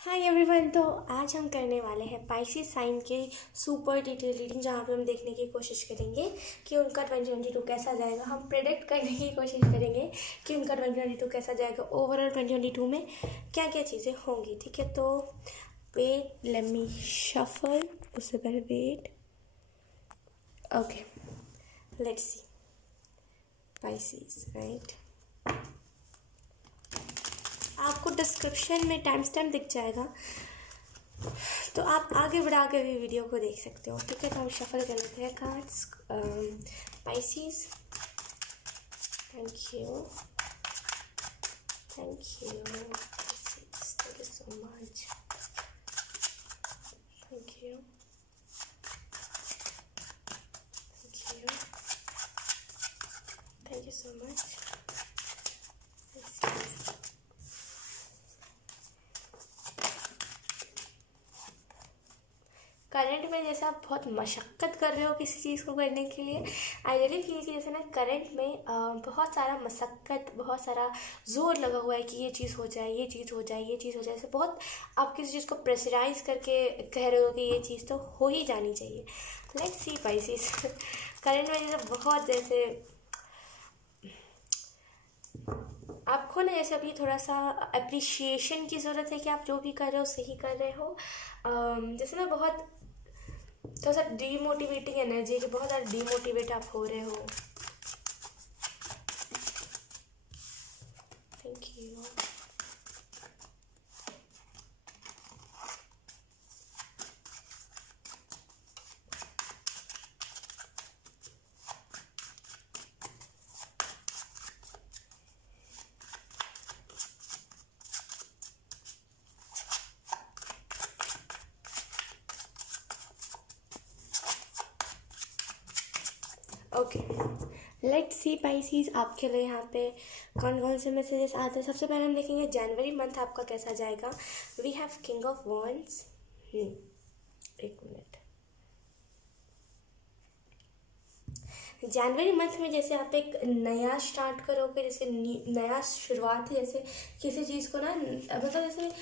Hi everyone. तो आज हम करने वाले हैं पाइसेस साइन के सुपर डिटेल रीडिंग, जहाँ पे हम देखने की कोशिश करेंगे कि उनका 2022 कैसा जाएगा। हम प्रेडिक्ट करने की कोशिश करेंगे कि उनका 2022 कैसा जाएगा, ओवरऑल 2022 में क्या क्या चीज़ें होंगी। ठीक है, तो वेट, लेट मी शफल। उससे पहले wait, okay, let's see pieces, right. आपको डिस्क्रिप्शन में टाइम स्टैम्प दिख जाएगा, तो आप आगे बढ़ा के भी वीडियो को देख सकते हो। ठीक है, तो हम शफल कर लेते हैं cards. Pisces, thank you, thank you, thank you so much, thank you, thank you, thank you so much. Current में जैसे आप बहुत मशक्क़त कर रहे हो किसी चीज़ को करने के लिए, आई रियली फील कि जैसे ना करंट में बहुत सारा मशक्क़त, बहुत सारा जोर लगा हुआ है कि ये चीज़ हो जाए, ये चीज़ हो जाए, ये चीज़ हो जाए। जैसे बहुत आप किसी चीज़ को प्रेशराइज करके कह रहे हो कि ये चीज़ तो हो ही जानी चाहिए। लेट्स सी पाइसेस, करंट में जैसे बहुत जैसे आपको ना जैसे अभी थोड़ा सा अप्रिशिएशन की ज़रूरत है कि आप जो भी कर रहे हो सही कर रहे हो। जैसे ना बहुत थोड़ा सा डीमोटिवेटिंग एनर्जी है कि बहुत ज़्यादा डीमोटिवेट आप हो रहे हो। Thank you. Okay, let's see Pisces, आपके लिए यहाँ पे कौन कौन से मैसेजेस आते हैं। सबसे पहले हम देखेंगे जनवरी मंथ आपका कैसा जाएगा। We have king of wands. एक मिनट। जनवरी मंथ में जैसे आप एक नया स्टार्ट करोगे, जैसे नया शुरुआत है, जैसे किसी चीज़ को ना मतलब जैसे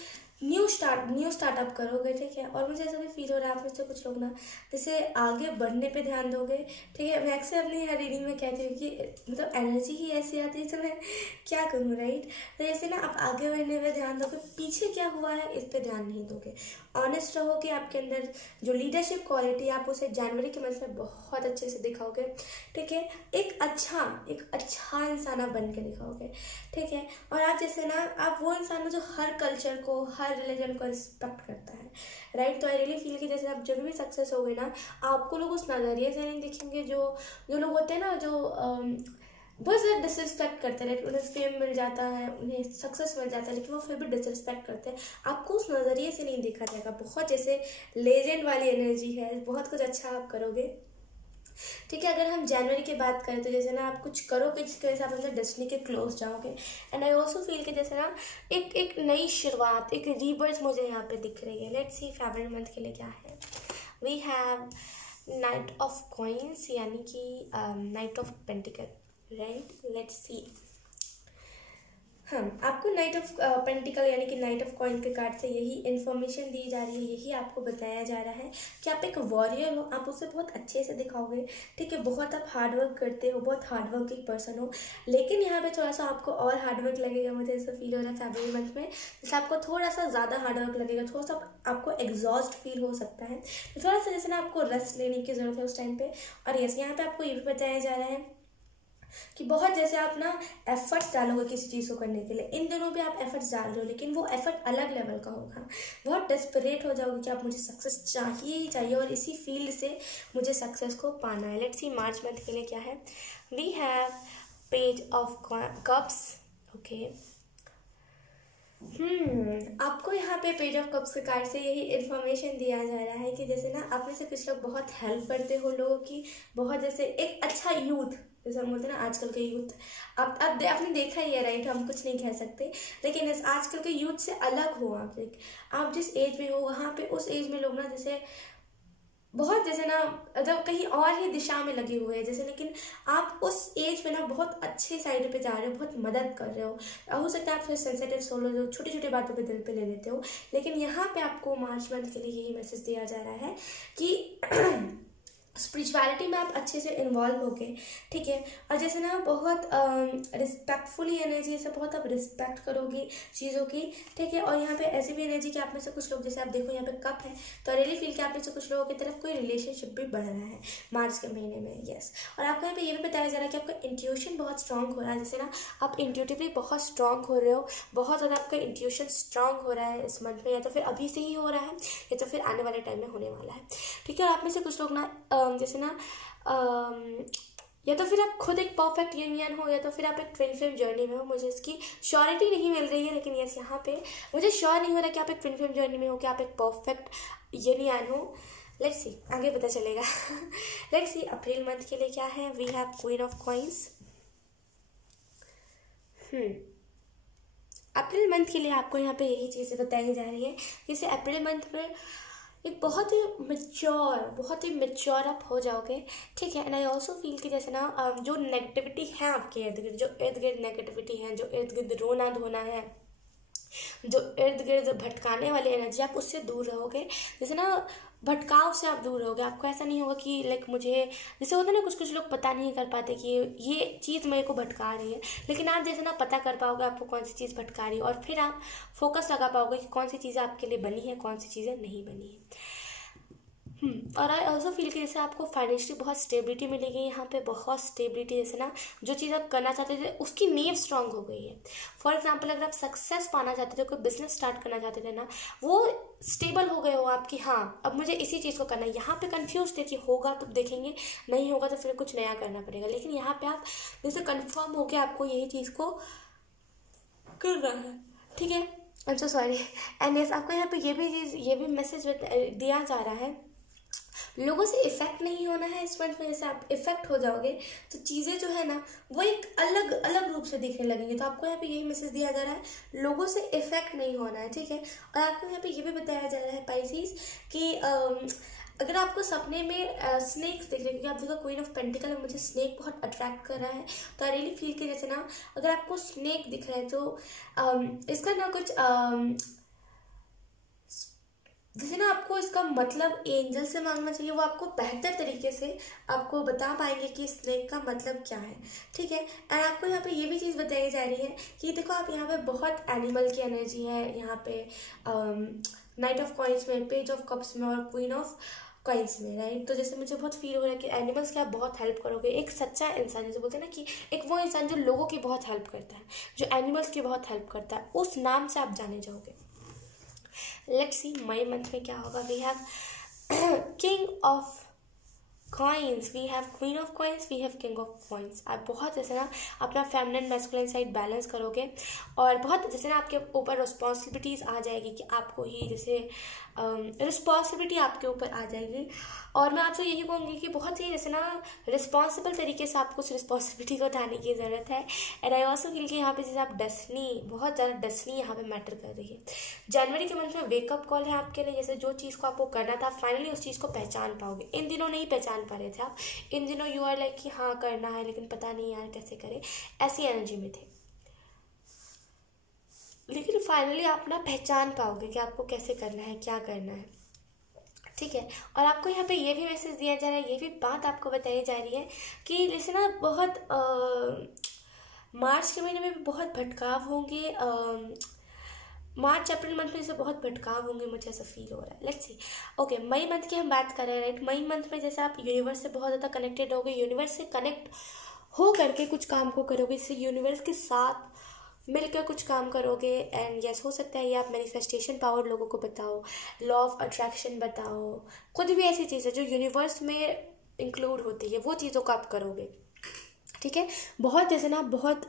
न्यू स्टार्टअप करोगे। ठीक है, और मुझे ऐसा भी फील हो रहा है आप में से कुछ लोग ना जैसे आगे बढ़ने पे ध्यान दोगे। ठीक है, मैं अक्सर अपनी हर रीडिंग में कहती हूँ कि मतलब एनर्जी ही ऐसी आती है, तो मैं क्या करूँ, राइट। तो जैसे ना आप आगे बढ़ने पे ध्यान दोगे, पीछे क्या हुआ है इस पर ध्यान नहीं दोगे। ऑनेस्ट रहोगे, आपके अंदर जो लीडरशिप क्वालिटी आप उसे जनवरी के मंथ में बहुत अच्छे से दिखाओगे। ठीक है, एक अच्छा इंसान आप बन के दिखाओगे। ठीक है, और आप जैसे ना आप वो इंसान हो जो हर कल्चर को, हर रिलीजन को रिस्पेक्ट करता है, राइट। तो आई रियली फील कि जैसे आप जब भी सक्सेस हो गए ना, आपको लोग उस नज़रिए से नहीं दिखेंगे जो लोग होते हैं ना, जो बहुत ज़्यादा डिसरिस्पेक्ट करते हैं। उन्हें फेम मिल जाता है, उन्हें सक्सेस मिल जाता है, लेकिन वो फिर भी डिसरिस्पेक्ट करते हैं। आपको उस नज़रिए से नहीं देखा जाएगा। बहुत जैसे लेजेंड वाली एनर्जी है, बहुत कुछ अच्छा आप करोगे। ठीक है, अगर हम जनवरी की बात करें तो जैसे ना आप कुछ करोगे जिसकी वजह से आप मतलब डेस्टिनी के क्लोज जाओगे। एंड आई ऑल्सो फील कि जैसे ना एक नई शुरुआत, एक रीबर्थ मुझे यहाँ पे दिख रही है। लेट्स सी फरवरी मंथ के लिए क्या है। We have knight of coins, यानी कि knight of pentacles, right. Let's see. हाँ, आपको नाइट ऑफ पेंटिकल यानी कि नाइट ऑफ कॉइन के कार्ड से यही इन्फॉर्मेशन दी जा रही है, यही आपको बताया जा रहा है कि आप एक वॉरियर हो, आप उसे बहुत अच्छे से दिखाओगे। ठीक है, बहुत आप हार्डवर्क करते हो, बहुत हार्डवर्किंग पर्सन हो, लेकिन यहाँ पे थोड़ा सा आपको और हार्डवर्क लगेगा। मुझे ऐसा फील हो रहा है फरवरी मंथ में जैसे आपको थोड़ा सा ज़्यादा हार्डवर्क लगेगा, थोड़ा सा आपको एग्जॉस्ट फील हो सकता है। तो थोड़ा सा जैसे ना आपको रेस्ट लेने की ज़रूरत है उस टाइम पर। और यस, यहाँ पर आपको ये भी बताया जा रहा है कि बहुत जैसे आप ना एफर्ट्स डालोगे किसी चीज़ को करने के लिए। इन दिनों भी आप एफर्ट्स डाल रहे हो, लेकिन वो एफर्ट अलग लेवल का होगा। बहुत डेस्परेट हो जाओगे कि आप मुझे सक्सेस चाहिए ही चाहिए और इसी फील्ड से मुझे सक्सेस को पाना है। लेट्स सी मार्च मंथ के लिए क्या है। We have page of cups. Okay, आपको यहाँ पे पेज ऑफ कप्स के कार्ड से यही इन्फॉर्मेशन दिया जा रहा है कि जैसे ना आप में से कुछ लोग बहुत हेल्प करते हो लोगों की, बहुत जैसे एक अच्छा यूथ, जैसे हम बोलते हैं ना आजकल के यूथ, आपने देखा ही है, राइट। हम कुछ नहीं कह सकते, लेकिन इस आजकल के यूथ से अलग हो आप जिस एज में हो, वहाँ पे उस एज में लोग ना जैसे बहुत जैसे ना मतलब कहीं और ही दिशा में लगे हुए हैं जैसे, लेकिन आप उस एज में ना बहुत अच्छे साइड पे जा रहे हो, बहुत मदद कर रहे हो सकता है आप थोड़े सेंसिटिव सोलो जो छोटी छोटी बातों पे दिल पे ले लेते हो, लेकिन यहाँ पे आपको मार्च मंथ के लिए यही मैसेज दिया जा रहा है कि स्पिरिचुअलिटी में आप अच्छे से इन्वॉल्व हो गए, ठीक है। और जैसे ना बहुत रिस्पेक्टफुली एनर्जी से बहुत आप रिस्पेक्ट करोगे चीज़ों की, ठीक है। और यहाँ पे ऐसी भी एनर्जी कि आप में से कुछ लोग, जैसे आप देखो यहाँ पे कप है, तो रियली फील कि आप में से कुछ लोगों की तरफ कोई रिलेशनशिप भी बढ़ रहा है मार्च के महीने में, यस। और आपको यहाँ पे ये भी बताया जा रहा है कि आपका इंट्यूशन बहुत स्ट्रांग हो रहा है, जैसे ना आप इंट्यूटिवली बहुत स्ट्रांग हो रहे हो, बहुत ज़्यादा आपका इंट्यूशन स्ट्रांग हो रहा है इस मंथ में, या तो फिर अभी से ही हो रहा है या तो फिर आने वाले टाइम में होने वाला है, ठीक है। और आप में से कुछ लोग ना जैसे ना या तो फिर आप खुद एक परफेक्ट यूनियन हो या तो फिर आप एक ट्विन फ्लेम जर्नी में हो, मुझे इसकी श्योरिटी नहीं मिल रही है, लेकिन यस यहाँ पे मुझे श्योर नहीं हो रहा कि आप एक ट्विन फ्लेम जर्नी में हो, कि आप एक परफेक्ट यूनियन हो। लेट्स सी, आगे पता चलेगा। लेट्स सी अप्रैल मंथ के लिए क्या है। We have queen of coins. अप्रैल मंथ के लिए आपको यहाँ पे यही चीज़ें बताई जा रही है, जैसे अप्रैल मंथ में एक बहुत ही मेच्योर आप हो जाओगे, ठीक है। एंड आई ऑल्सो फील कि जैसे ना जो नेगेटिविटी है आपके इर्द गिर्द, जो इर्द गिर्द नेगेटिविटी है, जो इर्द गिर्द रोना धोना है, जो इर्द गिर्द भटकाने वाली एनर्जी, आप उससे दूर रहोगे। जैसे ना भटकाव से आप दूर रहोगे, आपको ऐसा नहीं होगा कि लाइक मुझे, जैसे होता है ना कुछ लोग पता नहीं कर पाते कि ये चीज़ मेरे को भटका रही है, लेकिन आप जैसे ना पता कर पाओगे आपको कौन सी चीज़ भटका रही है, और फिर आप फोकस लगा पाओगे कि कौन सी चीज़ें आपके लिए बनी है, कौन सी चीज़ें नहीं बनी है। और आई ऑल्सो फील कि जैसे आपको फाइनेंशियली बहुत स्टेबिलिटी मिलेगी, यहाँ पे बहुत स्टेबिलिटी, जैसे ना जो चीज़ आप करना चाहते थे उसकी नींव स्ट्रांग हो गई है। फॉर एग्जांपल अगर आप सक्सेस पाना चाहते थे, कोई बिजनेस स्टार्ट करना चाहते थे ना, वो स्टेबल हो गए हो आपकी, हाँ अब मुझे इसी चीज़ को करना है। यहाँ पे कन्फ्यूज थे कि होगा तो देखेंगे, नहीं होगा तो फिर कुछ नया करना पड़ेगा, लेकिन यहाँ पे आप जैसे कन्फर्म हो गया आपको यही चीज़ को करना है, ठीक है। I am so sorry. And yes आपको यहाँ पे ये भी मैसेज दिया जा रहा है, लोगों से इफेक्ट नहीं होना है इस मंथ में। जैसे आप इफेक्ट हो जाओगे तो चीज़ें जो है ना वो एक अलग अलग रूप से दिखने लगेंगे, तो आपको यहाँ पे यही मैसेज दिया जा रहा है, लोगों से इफेक्ट नहीं होना है, ठीक है। और आपको यहाँ पे ये भी बताया जा रहा है पाइसेस कि अगर आपको सपने में स्नेक्स दिख रहे हैं, क्योंकि आप देखो क्वीन ऑफ पेंटिकल में मुझे स्नेक बहुत अट्रैक्ट कर रहा है, तो आई रियली फील कि जैसे ना अगर आपको स्नेक दिख रहा है तो इसका ना कुछ जैसे ना आपको इसका मतलब एंजल से मांगना चाहिए, वो आपको बेहतर तरीके से आपको बता पाएंगे कि स्नेक का मतलब क्या है, ठीक है। एंड आपको यहाँ पे ये भी चीज़ बताई जा रही है कि देखो आप यहाँ पे बहुत एनिमल की एनर्जी है, यहाँ पे नाइट ऑफ कॉइंस में, पेज ऑफ कप्स में और क्वीन ऑफ कॉइंस में, राइट। तो जैसे मुझे बहुत फील हो रहा है कि एनिमल्स की आप बहुत हेल्प करोगे, एक सच्चा इंसान, जैसे बोलते हैं ना कि एक वो इंसान जो लोगों की बहुत हेल्प करता है, जो एनिमल्स की बहुत हेल्प करता है, उस नाम से आप जाने जाओगे। लेट्स सी मई मंथ में क्या होगा। We have king of coins, we have queen of coins, we have king of coins. आप बहुत जैसे ना अपना फेमिनिन मैस्कुलिन साइड बैलेंस करोगे, और बहुत जैसे ना आपके ऊपर रिस्पॉन्सिबिलिटीज़ आ जाएगी कि आपको ही जैसे रिस्पॉन्सिबिलिटी आपके ऊपर आ जाएगी। और मैं आपसे यही कहूँगी कि बहुत ही जैसे ना रिस्पॉन्सिबल तरीके से आपको उस रिस्पॉन्सिबिलिटी को उठाने की ज़रूरत है। एंड आई ऑल्सो फील कि यहाँ पे जैसे आप डेस्टिनी, बहुत ज़्यादा डेस्टिनी यहाँ पे मैटर कर रही है। जनवरी के मंथ में वेकअप कॉल है आपके लिए, जैसे जो चीज़ को आपको करना था फाइनली उस चीज़ को पहचान पाओगे। इन दिनों नहीं पहचान पा रहे थे आप, इन दिनों यू आर लाइक कि हाँ करना है लेकिन पता नहीं यार कैसे करें, ऐसी एनर्जी में थे, लेकिन फाइनली आप ना पहचान पाओगे कि आपको कैसे करना है, क्या करना है, ठीक है। और आपको यहाँ पे ये भी मैसेज दिया जा रहा है, ये भी बात आपको बताई जा रही है कि जैसे ना बहुत मार्च के महीने में भी बहुत भटकाव होंगे, मार्च अप्रैल मंथ में जैसे बहुत भटकाव होंगे, मुझे ऐसा फील हो रहा है। लेट्स सी ओके मई मंथ की हम बात कर रहे हैं, राइट। मई मंथ में जैसे आप यूनिवर्स से बहुत ज़्यादा कनेक्टेड होगे, यूनिवर्स से कनेक्ट हो करके कुछ काम को करोगे, इससे यूनिवर्स के साथ मिलकर कुछ काम करोगे। एंड यस हो सकता है ये आप मैनिफेस्टेशन पावर लोगों को बताओ, लॉ ऑफ अट्रैक्शन बताओ, कुछ भी ऐसी चीज़ है जो यूनिवर्स में इंक्लूड होती है, वो चीज़ों को आप करोगे, ठीक है। बहुत जैसे ना बहुत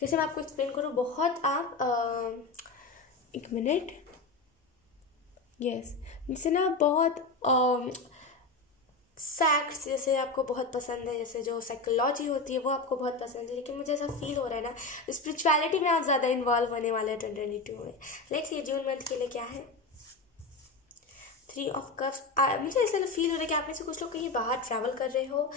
जैसे मैं आपको एक्सप्लेन करूँ, बहुत आप एक मिनट, यस जैसे ना बहुत फैक्ट्स जैसे आपको बहुत पसंद है, जैसे जो साइकोलॉजी होती है वो आपको बहुत पसंद है, लेकिन मुझे ऐसा फील हो रहा है ना स्पिरिचुअलिटी में आप ज़्यादा इन्वॉल्व होने वाले हैं 2022 में। लेट्स सी जून मंथ के लिए क्या है। 3 ऑफ कप्स। मुझे ऐसा फील हो रहा है कि आप में से कुछ लोग कहीं बाहर ट्रैवल कर रहे हो।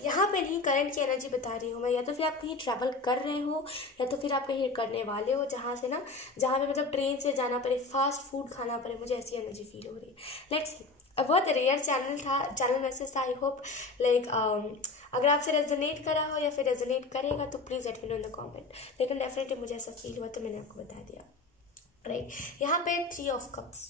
यहाँ पे नहीं, करंट की एनर्जी बता रही हूँ मैं, या तो फिर आप कहीं ट्रैवल कर रहे हो या तो फिर आप कहीं करने वाले हो, जहाँ पे मतलब ट्रेन से जाना पड़े, फास्ट फूड खाना पड़े, मुझे ऐसी एनर्जी फील हो रही है। लेट्स सी। बहुत रेयर चैनल मैसेज था। आई होप लाइक अगर आपसे रेजोनेट करा हो या फिर रेजोनेट करेगा तो please let me know in the comment. लेकिन डेफिनेटली मुझे ऐसा फील हुआ तो मैंने आपको बता दिया, राइट। यहाँ पे 3 ऑफ कप्स।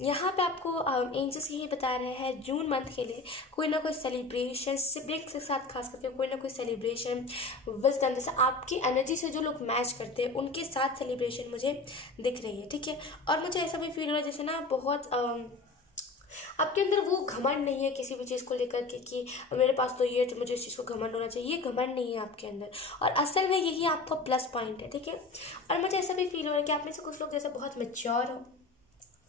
यहाँ पे आपको एंजल्स यही बता रहे हैं जून मंथ के लिए कोई ना कोई सेलिब्रेशन, सिबलिंग्स के साथ खास करके कोई ना कोई सेलिब्रेशन, विजडम, जैसे आपकी एनर्जी से जो लोग मैच करते हैं उनके साथ सेलिब्रेशन मुझे दिख रही है, ठीक है। और मुझे ऐसा भी फील हो रहा है जैसे ना बहुत आपके अंदर वो घमंड नहीं है किसी भी चीज़ को लेकर के कि मेरे पास तो ये, तो मुझे इस चीज़ को घमंड होना चाहिए, ये घमंड नहीं है आपके अंदर। और असल में यही आपका प्लस पॉइंट है, ठीक है। और मुझे ऐसा भी फील हो रहा है कि आप में से कुछ लोग जैसे बहुत मैच्योर हो,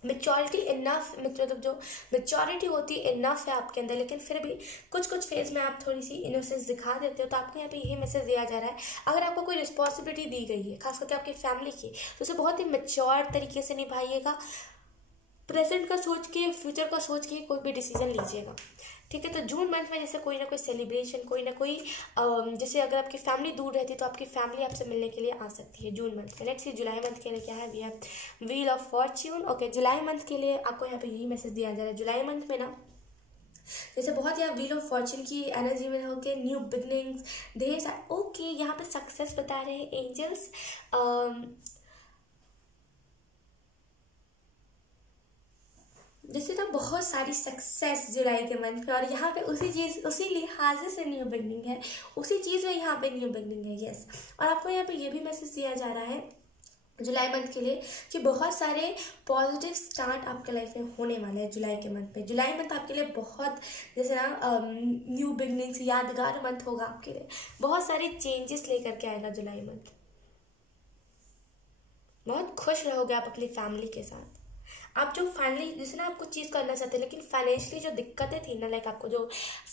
मेच्योरिटी इनफ, मतलब जो मेच्योरिटी होती है इनफ है आपके अंदर, लेकिन फिर भी कुछ फेज में आप थोड़ी सी इनोसेंस दिखा देते हो। तो आपको यहाँ पे यही मैसेज दिया जा रहा है, अगर आपको कोई रिस्पॉन्सिबिलिटी दी गई है खास करके आपकी फैमिली की, तो उसे बहुत ही मेच्योर तरीके से निभाइएगा। प्रेजेंट का सोच के, फ्यूचर का सोच के कोई भी डिसीजन लीजिएगा, ठीक है। तो जून मंथ में जैसे कोई ना कोई सेलिब्रेशन, कोई ना कोई जैसे अगर आपकी फैमिली दूर रहती है तो आपकी फैमिली आपसे मिलने के लिए आ सकती है जून मंथ में। लेट्स सी जुलाई मंथ के लिए क्या है। We have wheel of fortune. Okay, जुलाई मंथ के लिए आपको यहाँ पे यही मैसेज दिया जा रहा है। जुलाई मंथ में ना जैसे बहुत ही आप व्हील ऑफ फॉर्च्यून की एनर्जी में रहोगे, न्यू बिगनिंग्स, ढेर सारे। ओके, यहाँ पे सक्सेस बता रहे हैं एंजल्स। जैसे ना बहुत सारी सक्सेस जुलाई के मंथ में, और यहाँ पे उसी लिहाजे से न्यू बिगनिंग है, उसी चीज़ में यहाँ पे न्यू बिगनिंग है, यस। और आपको यहाँ पे ये भी मैसेज दिया जा रहा है जुलाई मंथ के लिए कि बहुत सारे पॉजिटिव स्टार्ट आपके लाइफ में होने वाले हैं जुलाई के मंथ में। जुलाई मंथ आपके लिए बहुत जैसे ना न्यू बिगनिंग्स, यादगार मंथ होगा आपके लिए, बहुत सारे चेंजेस लेकर के आएगा जुलाई मंथ। बहुत खुश रहोगे आप अपनी फैमिली के साथ। आप जो फाइनली जैसे ना आप कुछ चीज़ करना चाहते हैं, लेकिन फाइनेंशियली जो दिक्कतें थी ना, लाइक आपको जो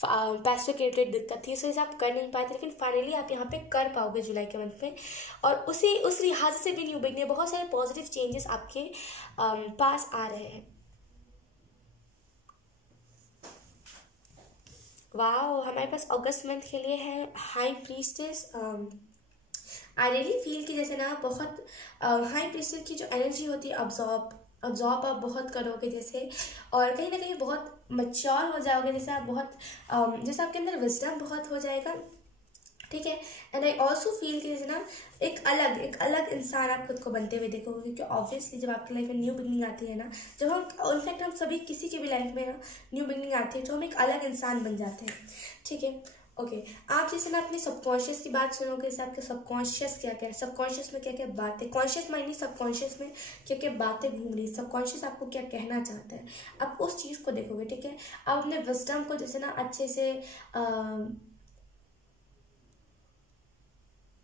पैसे के रिलेटेड दिक्कत थी, इस वजह से आप कर नहीं पाए थे, लेकिन फाइनली आप यहाँ पे कर पाओगे जुलाई के मंथ में। और उस लिहाज से भी न्यू बिगनिंग, बहुत सारे पॉजिटिव चेंजेस आपके पास आ रहे हैं। वाओ, हमारे पास अगस्त मंथ के लिए है हाई प्रीस्टेस। आई रियली फील कि जैसे ना बहुत हाई प्रीस्टेस की जो एनर्जी होती है अब्जॉर्ब आप बहुत करोगे जैसे, और कहीं ना कहीं बहुत मैच्योर हो जाओगे, जैसे आप बहुत जैसे आपके अंदर विजडम बहुत हो जाएगा, ठीक है। एंड आई ऑल्सो फील कि जैसे ना एक अलग इंसान आप खुद को बनते हुए देखोगे, क्योंकि ऑब्वियसली जब आपकी लाइफ में न्यू बिगनिंग आती है ना, जब हम इनफैक्ट हम सभी किसी की भी लाइफ में ना न्यू बिगनिंग आती है तो हम एक अलग इंसान बन जाते हैं, ठीक है। ओके, आप जैसे ना अपने सबकॉन्शियस की बात सुनोगे, जैसे आपके सबकॉन्शियस क्या क्या है, सबकॉन्शियस में क्या क्या बातें, कॉन्शियस माइंड नहीं, सबकॉन्शियस में क्या क्या बातें घूम रही है, सबकॉन्शियस आपको क्या कहना चाहता है, आप उस चीज़ को देखोगे, ठीक है। आप अपने विजडम को जैसे ना अच्छे से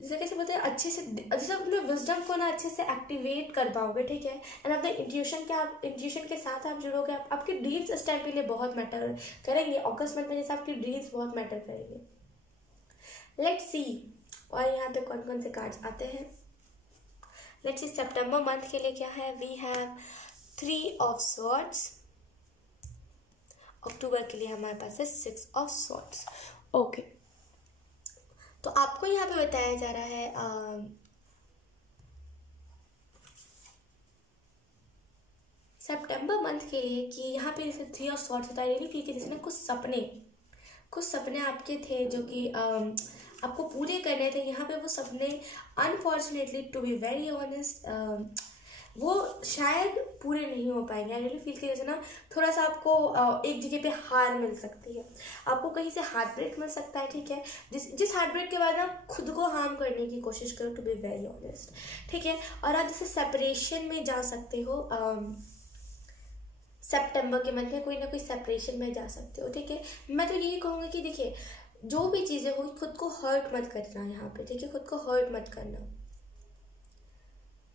जैसे कैसे बोलते हैं अच्छे से, जैसे अपने विजडम को ना अच्छे से एक्टिवेट कर पाओगे, ठीक है। एंड अपने इंट्यूशन के साथ आप जुड़ोगे। आपके ड्रीम्स इस टाइम के लिए बहुत मैटर करेंगे। अगस्त मंथ में जैसे आपकी ड्रीम्स बहुत मैटर करेंगे। लेट्स सी, और यहाँ पे कौन कौन से कार्ड्स आते हैं। लेट्स सी, सितंबर मंथ के लिए क्या है। We have 3 of swords. अक्टूबर के लिए हमारे पास है 6 ऑफ स्वॉर्ड्स। ओके, तो आपको यहाँ पे बताया जा रहा है सितंबर मंथ के लिए कि यहाँ पे जैसे 3 ऑफ स्वॉर्ड्स होता है। रियली फील कि जैसे ना कुछ सपने आपके थे जो कि आपको पूरे करने थे। यहाँ पे वो सपने unfortunately, to be very honest, वो शायद पूरे नहीं हो पाएंगे। आई रियली फील कि जैसे ना थोड़ा सा आपको एक जगह पे हार मिल सकती है, आपको कहीं से हार्ट ब्रेक मिल सकता है, ठीक है। जिस हार्ट ब्रेक के बाद आप खुद को हार्म करने की कोशिश करो, टू बी वेरी ऑनेस्ट, ठीक है। और आप जैसे सेपरेशन में जा सकते हो, सितंबर के मंथ में कोई ना कोई सेपरेशन में जा सकते हो, ठीक है। मैं तो यही कहूँगी कि देखिए जो भी चीज़ें हो खुद को हर्ट मत करना यहाँ पे, ठीक है। खुद को हर्ट मत करना,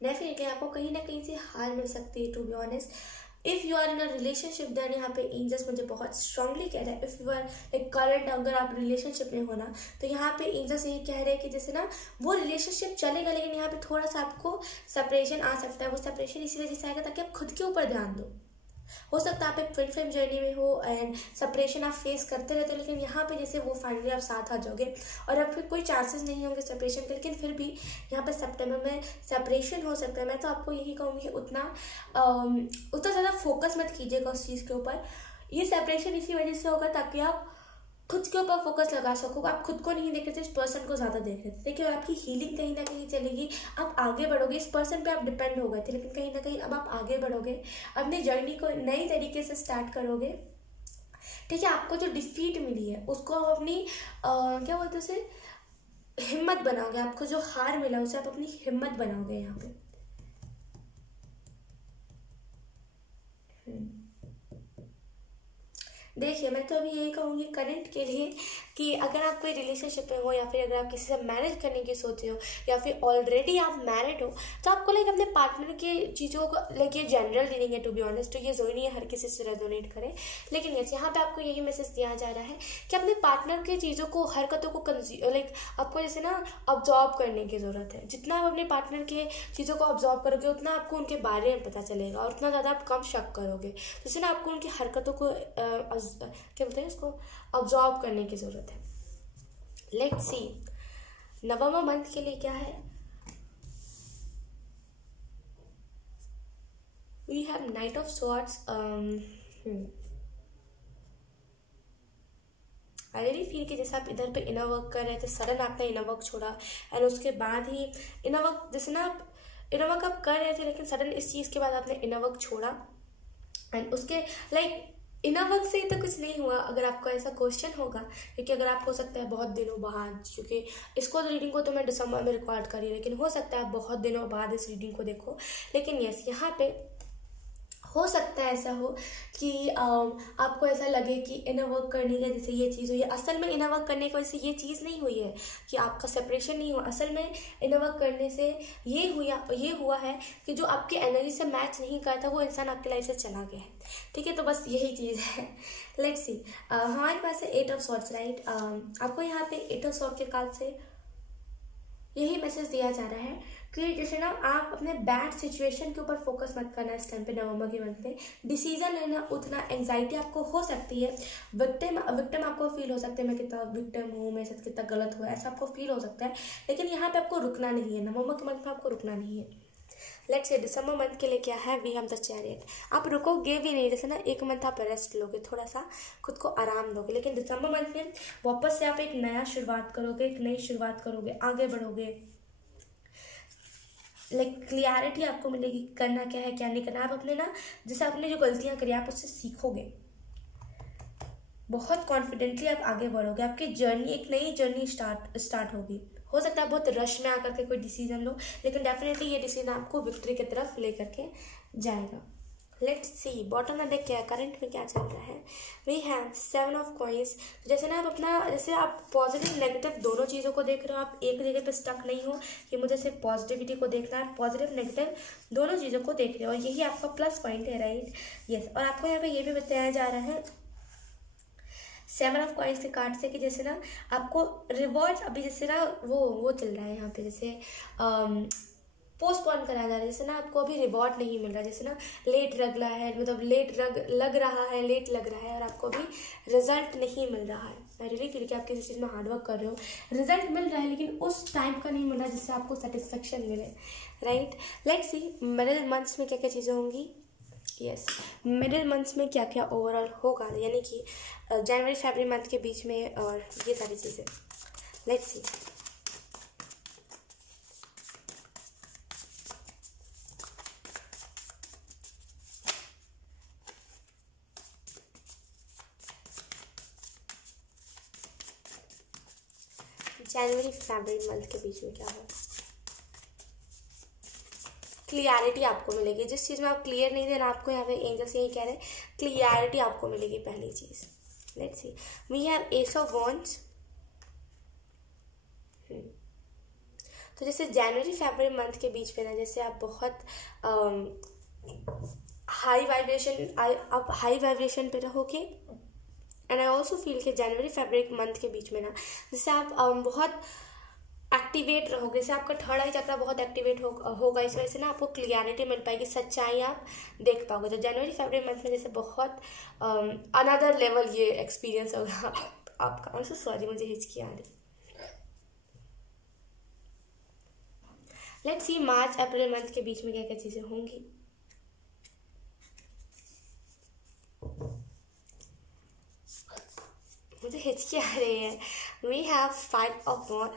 डेफिनेटली आपको कहीं ना कहीं से हार मिल सकती है, to be honest. If you are in a relationship then यहाँ पे एंजल्स मुझे बहुत स्ट्रांगली कह रहा है, if you are like current, अगर आप रिलेशनशिप में हो ना, तो यहाँ पे एंजल्स ये कह रहे हैं कि जैसे ना वो रिलेशनशिप चलेगा, लेकिन यहाँ पे थोड़ा सा आपको सेपरेशन आ सकता है। वो सेपरेशन इसी वजह से आएगा ताकि आप खुद के ऊपर ध्यान दो। हो सकता है आप एक ट्विन फ्लेम जर्नी में हो एंड सेपरेशन आप फेस करते रहते हो, लेकिन यहाँ पे जैसे वो फाइनली आप साथ आ जाओगे और अब फिर कोई चांसेस नहीं होंगे सेपरेशन के, लेकिन फिर भी यहाँ पे सितंबर में सेपरेशन हो सकता है। मैं तो आपको यही कहूँगी उतना ज़्यादा फोकस मत कीजिएगा उस चीज़ के ऊपर। ये सेपरेशन इसी वजह से होगा ताकि आप खुद के ऊपर फोकस लगा सको। आप खुद को नहीं देख रहे थे, इस पर्सन को ज़्यादा देख रहे थे। देखिए आपकी हीलिंग कहीं ना कहीं चलेगी, आप आगे बढ़ोगे। इस पर्सन पे आप डिपेंड हो गए थे, लेकिन कहीं ना कहीं अब आप आगे बढ़ोगे, अपनी जर्नी को नई तरीके से स्टार्ट करोगे। ठीक है, आपको जो डिफीट मिली है उसको आप अपनी क्या बोलते हैं उसे, हिम्मत बनाओगे। आपको जो हार मिला उसे आप अपनी हिम्मत बनाओगे यहाँ पे। देखिए मैं तो अभी यही कहूँगी करंट के लिए कि अगर आप कोई रिलेशनशिप में हो या फिर अगर आप किसी से मैरिज करने की सोच रहे हो या फिर ऑलरेडी आप मैरिड हो, तो आपको लाइक अपने पार्टनर की चीज़ों को लाइक, ये जनरल रीडिंग है टू बी ऑनेस्ट, तो ये जरूरी नहीं है हर किसी से रेजोनेट करे, लेकिन यस यहाँ पे आपको यही मैसेज दिया जा रहा है कि अपने पार्टनर की चीज़ों को, हरकतों को लाइक आपको जैसे ना ऑब्जॉर्व करने की ज़रूरत है। जितना आप अपने पार्टनर की चीज़ों को ऑब्जॉर्व करोगे उतना आपको उनके बारे में पता चलेगा और उतना ज़्यादा आप कम शक करोगे। जैसे ना आपको उनकी हरकतों को क्या बोलते हैं इसको, ऑब्जॉर्व करने की जरूरत है। लेट्स सी नवंबर मंथ के लिए क्या है। We have knight of swords. I really feel कि जैसे आप इधर पे इनर वर्क कर रहे थे, सडन आपने इनर वर्क छोड़ा एंड उसके बाद ही इनर वर्क, जैसे ना आप इनर वर्क आप कर रहे थे लेकिन सडन इस चीज़ के बाद आपने इनर वर्क छोड़ा एंड उसके लाइक इनर वर्क से तो कुछ नहीं हुआ। अगर आपको ऐसा क्वेश्चन होगा, क्योंकि अगर आप हो सकता है बहुत दिनों बाद, क्योंकि इसको रीडिंग को तो मैं दिसंबर में रिकॉर्ड करी, लेकिन हो सकता है आप बहुत दिनों बाद इस रीडिंग को देखो, लेकिन यस यहाँ पे हो सकता है ऐसा हो कि आपको ऐसा लगे कि इनर वर्क करने की जैसे ये चीज़ हुई है। असल में इनर वर्क करने की वजह से ये चीज़ नहीं हुई है कि आपका सेपरेशन नहीं हुआ। असल में इनर वर्क करने से ये हुआ है कि जो आपकी एनर्जी से मैच नहीं करता वो इंसान आपकी लाइफ से चला गया है। ठीक है, तो बस यही चीज़ है। लेट्स सी, हमारे पास है 8 ऑफ स्वॉर्ड्स, राइट। आपको यहाँ पे 8 ऑफ स्वॉर्ड के कार्ड से यही मैसेज दिया जा रहा है कि जैसे ना आप अपने बैड सिचुएशन के ऊपर फोकस मत करना इस टाइम पे, नवंबर के मंथ में। डिसीजन लेना, उतना एंजाइटी आपको हो सकती है, विक्टिम आपको फील हो सकता है, मैं कितना विक्टिम हूँ, मेरे साथ कितना गलत हुआ, ऐसा आपको फील हो सकता है, लेकिन यहाँ पे आपको रुकना नहीं है। नवंबर के मंथ में आपको रुकना नहीं है। लेट्स से दिसंबर मंथ के लिए क्या है, वी हैव द चैरियट। आप रुकोगे भी नहीं, जैसे ना एक मंथ आप रेस्ट लोगे, थोड़ा सा खुद को आराम दोगे, लेकिन दिसंबर मंथ में वापस से आप एक नया शुरुआत करोगे, एक नई शुरुआत करोगे, आगे बढ़ोगे। लाइक क्लियरिटी आपको मिलेगी करना क्या है क्या नहीं करना। आप अपने ना जैसे आपने जो गलतियां करी आप उससे सीखोगे, बहुत कॉन्फिडेंटली आप आगे बढ़ोगे। आपकी जर्नी, एक नई जर्नी स्टार्ट होगी। हो सकता है बहुत रश में आकर के कोई डिसीजन लो, लेकिन डेफिनेटली ये डिसीजन आपको विक्ट्री की तरफ लेकर के जाएगा। Let's see bottom of the deck क्या करंट में क्या चल रहा है। We have 7 of coins. जैसे ना आप अपना, जैसे आप पॉजिटिव नेगेटिव दोनों चीज़ों को देख रहे हो, आप एक जगह पे स्टक नहीं हो कि मुझे सिर्फ पॉजिटिविटी को देखना है, पॉजिटिव नेगेटिव दोनों चीज़ों को देख रहे हो, यही आपका प्लस पॉइंट है, राइट। यस, और आपको यहाँ पे ये भी बताया जा रहा है 7 ऑफ कॉइंस के कार्ड से कि जैसे ना आपको रिवॉर्ड्स अभी जैसे ना वो चल रहा है यहाँ पे, जैसे पोस्टपोन कराया जा रहा है, जैसे ना आपको अभी रिवॉर्ड नहीं मिल रहा, जैसे ना लेट लग रहा है, मतलब लेट लग रहा है और आपको अभी रिजल्ट नहीं मिल रहा है। मैं रियली फील कि आप किसी चीज़ में हार्डवर्क कर रहे हो, रिजल्ट मिल रहा है लेकिन उस टाइम का नहीं मिल रहा जिससे आपको सेटिस्फेक्शन मिले, right. Let's C middle months में क्या क्या चीज़ें होंगी। यस, मिडिल मंथ्स में क्या क्या ओवरऑल होगा, यानी कि जनवरी फरवरी मंथ के बीच में, और ये सारी चीज़ें। Let's see January February month के बीच में क्या होगा। क्लियरिटी आपको मिलेगी, जिस चीज़ में आप क्लियर नहीं थे ना, आपको यहाँ पे एंजल्स यही कह रहे हैं क्लियरिटी आपको मिलेगी, पहली चीज़। Let's see, we have ace of wands. तो जैसे जनवरी फरवरी मंथ के बीच में ना, जैसे आप बहुत हाई वाइब्रेशन, आप हाई वाइब्रेशन पे रहोगे। एंड आई ऑल्सो फील कि जनवरी फरवरी मंथ के बीच में ना जैसे आप बहुत एक्टिवेट रहोगे, जैसे आपका थर्ड आई चक्रा बहुत एक्टिवेट होगा, इस वजह से ना आपको क्लियरिटी मिल पाएगी, सच्चाई आप देख पाओगे। तो जनवरी फरवरी मंथ में जैसे बहुत अनदर लेवल ये एक्सपीरियंस होगा आपका। आई एम सो सॉरी, मुझे हिचकी आ रही। Let's see March April month के बीच में क्या क्या चीजें होंगी। मुझे हिचकी आ रही है। वी हैव 5 ऑफ वॉन्ड।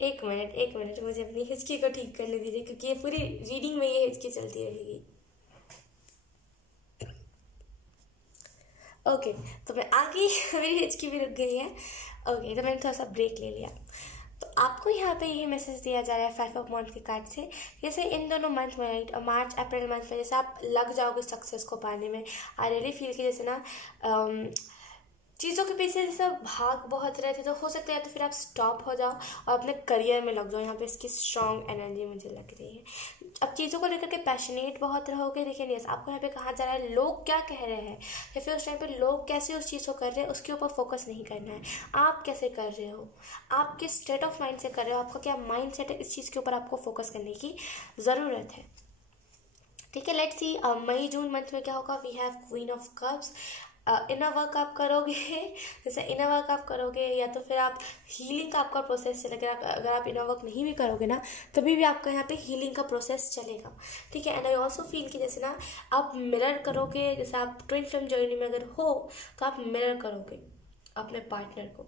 एक मिनट मुझे अपनी हिचकी को ठीक करने दीजिए, क्योंकि ये पूरी रीडिंग में ये हिचकी चलती रहेगी। ओके, तो मैं आ गई, मेरी हिचकी भी रुक गई है। ओके, तो मैंने थोड़ा सा ब्रेक ले लिया। तो आपको यहाँ पे ये मैसेज दिया जा रहा है 5 ऑफ मंथ के कार्ड से, जैसे इन दोनों मंथ में मार्च अप्रैल मंथ में जैसे आप लग जाओगे सक्सेस को पाने में। आई रियली फील कि जैसे ना चीज़ों के पीछे जैसे भाग बहुत रहे थे, तो हो सकता है तो फिर आप स्टॉप हो जाओ और अपने करियर में लग जाओ। यहाँ पे इसकी स्ट्रॉन्ग एनर्जी मुझे लग रही है। अब चीज़ों को लेकर के पैशनेट बहुत रहोगे। देखिए नहीं, आपको यहाँ पे कहा जा रहा है लोग क्या कह रहे हैं या फिर उस टाइम पे लोग कैसे उस चीज़ को कर रहे हैं उसके ऊपर फोकस नहीं करना है। आप कैसे कर रहे हो, आप किस स्टेट ऑफ माइंड से कर रहे हो, आपका क्या माइंड सेट है, इस चीज़ के ऊपर आपको फोकस करने की ज़रूरत है। ठीक है, let's C May June month में क्या होगा। We have queen of cups. Inner work आप करोगे, जैसे इनर वर्क आप करोगे या तो फिर आप हीलिंग का आपका प्रोसेस चलेगा। अगर आप इनर वर्क नहीं भी करोगे ना तभी भी आपका यहाँ पे हीलिंग का प्रोसेस चलेगा। ठीक है, एंड आई ऑल्सो फील कि जैसे ना आप मिरर करोगे, जैसे आप ट्विन फ्लेम जर्नी में अगर हो तो आप मिरर करोगे अपने पार्टनर को।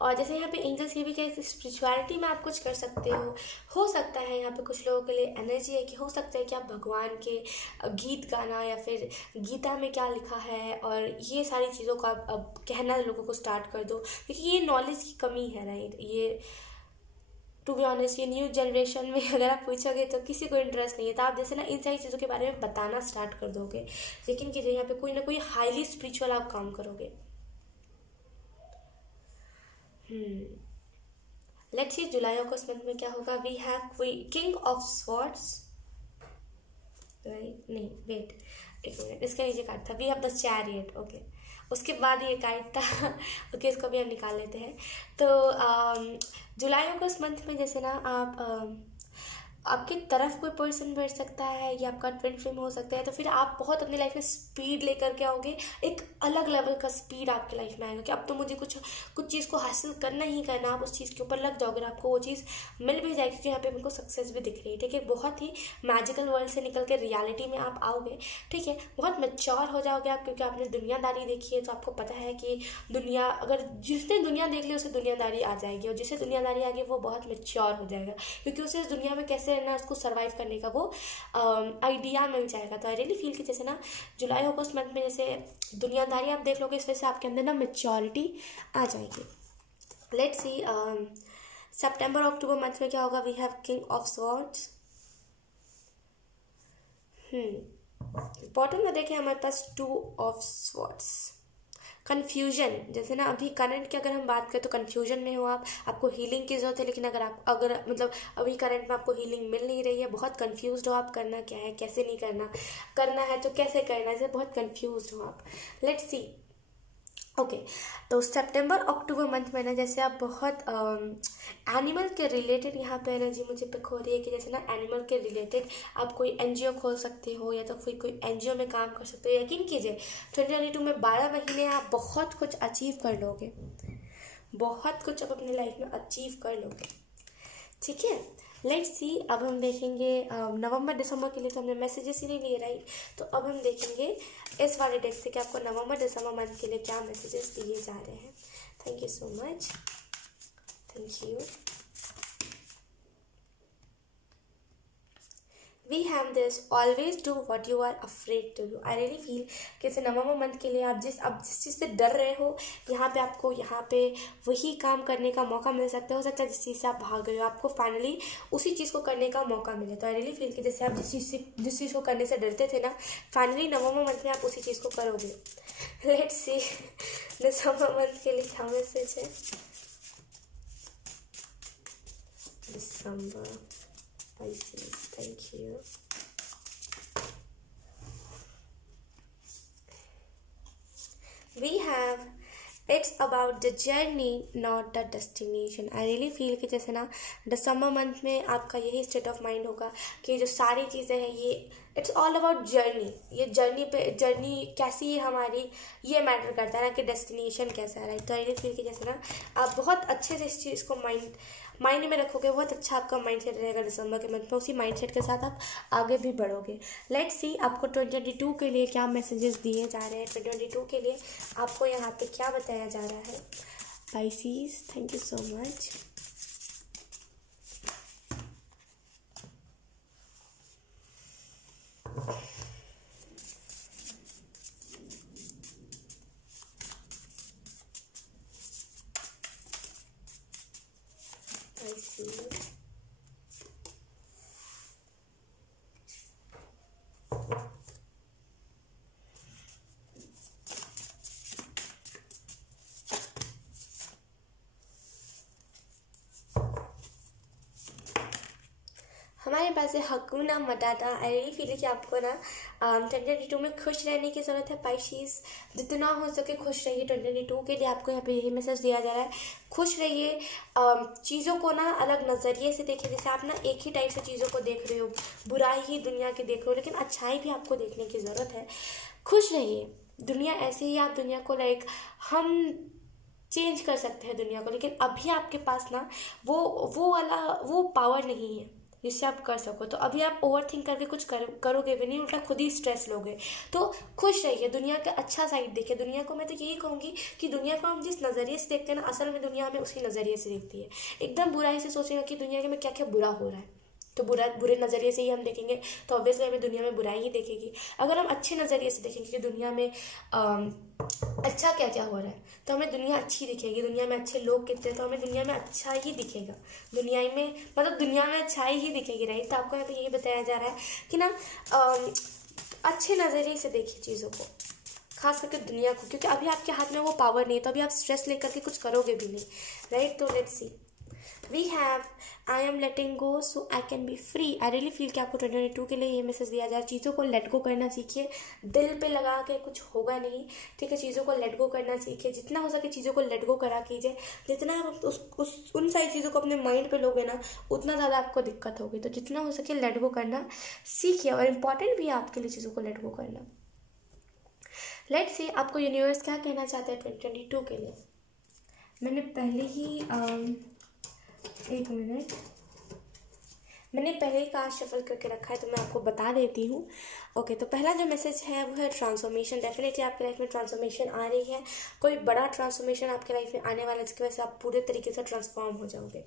और जैसे यहाँ पे एंजल्स ये भी कहे स्पिरिचुअलिटी में आप कुछ कर सकते हो सकता है यहाँ पे कुछ लोगों के लिए एनर्जी है कि हो सकता है कि आप भगवान के गीत गाना या फिर गीता में क्या लिखा है और ये सारी चीज़ों को आप अब कहना लोगों को स्टार्ट कर दो, क्योंकि ये नॉलेज की कमी है। राइट, ये टू बी ऑनेस्ट ये न्यू जनरेशन में अगर आप पूछोगे तो किसी को इंटरेस्ट नहीं है, तो आप जैसे ना इन सारी चीज़ों के बारे में बताना स्टार्ट कर दोगे। लेकिन कि यहाँ पे कोई ना कोई हाईली स्पिरिचुअल आप काम करोगे। Let's see July August month में क्या होगा। We have king of swords. Right, नहीं वेट एक मिनट, इसके नीचे कार्ड था we have the chariot. Okay, उसके बाद ये कार्ड था। ओके, इसको भी हम निकाल लेते हैं। तो जुलाई अगस्त मंथ में जैसे ना आप आपकी तरफ कोई पर्सन बैठ सकता है या आपका ट्विन फ्लेम हो सकता है, तो फिर आप बहुत अपनी लाइफ में स्पीड लेकर के आओगे। एक अलग लेवल का स्पीड आपकी लाइफ में आएगा कि अब तो मुझे कुछ चीज़ को हासिल करना ही करना। आप उस चीज़ के ऊपर लग जाओगे, आपको वो चीज़ मिल भी जाएगी, क्योंकि यहाँ पे मेरे को सक्सेस भी दिख रही है। ठीक है, बहुत ही मैजिकल वर्ल्ड से निकल के रियलिटी में आप आओगे। ठीक है, बहुत मैच्योर हो जाओगे आप, क्योंकि आपने दुनियादारी देखी है तो आपको पता है कि दुनिया, अगर जिसने दुनिया देख ली उसे दुनियादारी आ जाएगी, और जिसे दुनियादारी आ गई वो बहुत मैच्योर हो जाएगा, क्योंकि उसे इस दुनिया में कैसे ना उसको सर्वाइव करने का वो आइडिया मिल जाएगा। तो आई रियली फील कि जैसे ना जुलाई अगस्त मंथ में जैसे दुनियादारी आप देख लोगे, इस वजह से आपके अंदर ना मैच्योरिटी आ जाएगी। Let's C September October month में क्या होगा। We have king of swords. Bottom में देखें हमारे पास 2 ऑफ स्वॉर्ड्स। कन्फ्यूजन, जैसे ना अभी करंट की अगर हम बात करें तो कन्फ्यूजन में हो आप, आपको हीलिंग की जरूरत है, लेकिन अगर मतलब अभी करंट में आपको हीलिंग मिल नहीं रही है, बहुत कंफ्यूज्ड हो आप, करना क्या है, कैसे नहीं करना है तो कैसे करना है, जैसे बहुत कंफ्यूज्ड हो आप। Let's see. ओके, तो सितंबर अक्टूबर मंथ में ना जैसे आप बहुत एनिमल के रिलेटेड यहाँ पे एनर्जी मुझे पिक हो रही है कि जैसे ना एनिमल के रिलेटेड आप कोई एनजीओ खोल सकते हो या तो फिर कोई एनजीओ में काम कर सकते हो। यकीन कीजिए 2022 में 12 महीने आप बहुत कुछ अचीव कर लोगे, बहुत कुछ आप अपनी लाइफ में अचीव कर लोगे। ठीक है, लेट्स सी। अब हम देखेंगे नवंबर दिसंबर के लिए तो हमने मैसेजेस ही नहीं लिए, राइट। तो अब हम देखेंगे इस वाले डेक से कि आपको नवंबर दिसंबर मंथ के लिए क्या मैसेजेस दिए जा रहे हैं। Thank you so much, thank you. We have this, always do what you are afraid to do. I really feel कि इसे नवंबर मंथ के लिए आप जिस चीज़ से डर रहे हो, यहाँ पे आपको यहाँ पे वही काम करने का मौका मिल सकता है। हो सकता है जिस चीज़ से आप भाग रहे हो आपको फाइनली उसी चीज़ को करने का मौका मिले। तो आई रियली फील कि जैसे आप जिस चीज़ को करने से डरते थे ना, फाइनली नवंबर मंथ में आप उसी चीज़ को करोगे। लेट्स सी दिसंबर मंथ के लिए क्या मैसेज है। दिसंबर Pisces. Thank you. We have it's about the journey not the destination. I really feel कि जैसे ना दिसंबर मंथ में आपका यही स्टेट ऑफ माइंड होगा कि जो सारी चीज़ें हैं ये इट्स ऑल अबाउट जर्नी. ये जर्नी कैसी है हमारी, ये मैटर करता है ना कि डेस्टिनेशन कैसा है. राइट. तो आई रियली फील कि जैसे ना आप बहुत अच्छे से इस चीज़ को माइंड में रखोगे, बहुत अच्छा आपका माइंड सेट रहेगा दिसंबर के मंथ में. उसी माइंड सेट के साथ आप आगे भी बढ़ोगे. लेट्स सी आपको 2022 के लिए क्या मैसेजेस दिए जा रहे हैं. 2022 के लिए आपको यहाँ पे क्या बताया जा रहा है. Pisces, thank you so much. हमारे पास है हकुना मटाटा. आई रियली फील कि आपको ना 2022 में खुश रहने की ज़रूरत है. पाइसेस जितना हो सके खुश रहिए. 2022 के लिए आपको यहाँ पे यही मैसेज दिया जा रहा है. खुश रहिए. चीज़ों को ना अलग नज़रिए से देखिए. जैसे आप ना एक ही टाइप से चीज़ों को देख रहे हो, बुराई ही दुनिया की देख रहे हो, लेकिन अच्छाई भी आपको देखने की ज़रूरत है. खुश रहिए. दुनिया ऐसे ही, आप दुनिया को हम चेंज कर सकते हैं दुनिया को, लेकिन अभी आपके पास ना वो पावर नहीं है जिससे आप कर सको. तो अभी आप ओवर थिंक करके कुछ करोगे भी नहीं, उल्टा खुद ही स्ट्रेस लोगे. तो खुश रहिए. दुनिया का अच्छा साइड देखिए. दुनिया को मैं तो यही कहूँगी कि दुनिया को हम जिस नज़रिए से देखते हैं ना, असल में दुनिया हमें उसी नज़रिए से देखती है. एकदम बुराई से सोचेगा कि दुनिया के में क्या क्या बुरा हो रहा है, तो बुरे नज़रिए से ही हम देखेंगे तो ऑब्वियसली हमें दुनिया में बुराई ही देखेगी. अगर हम अच्छे नज़रिए से देखेंगे कि दुनिया में अच्छा क्या क्या हो रहा है, तो हमें दुनिया अच्छी दिखेगी. दुनिया में अच्छे लोग कितने, तो हमें दुनिया में अच्छा ही दिखेगा. दुनिया में अच्छाई ही दिखेगी. राइट. तो आपको यहाँ पे यही बताया जा रहा है कि ना अच्छे नज़रिए से देखिए चीज़ों को, खास करके दुनिया को, क्योंकि अभी आपके हाथ में वो पावर नहीं है. तो अभी आप स्ट्रेस लेकर के कुछ करोगे भी नहीं. राइट. तो let's see. We have I am letting go so I can be free. I really feel कि आपको 2022 के लिए ये मैसेज दिया जाए. चीज़ों को लेट गो करना सीखिए. दिल पे लगा के कुछ होगा नहीं. ठीक है. चीज़ों को लेट गो करना सीखिए. जितना हो सके चीज़ों को लेट गो करा कीजिए. जितना आप उन सारी चीज़ों को अपने माइंड पे लोगे ना, उतना ज़्यादा आपको दिक्कत होगी. तो जितना हो सके लेट गो करना सीखिए. और इम्पॉर्टेंट भी है आपके लिए चीज़ों को लेट गो करना. लेट्स सी आपको यूनिवर्स क्या कहना चाहते हैं 2022 के लिए. मैंने पहले ही एक मिनट, मैंने पहले ही कार्ड शफल करके रखा है, तो मैं आपको बता देती हूँ. ओके. तो पहला जो मैसेज है वो है ट्रांसफॉर्मेशन. डेफिनेटली आपके लाइफ में ट्रांसफॉर्मेशन आ रही है. कोई बड़ा ट्रांसफॉर्मेशन आपके लाइफ में आने वाला है, जिसकी वजह से आप पूरे तरीके से ट्रांसफॉर्म हो जाओगे.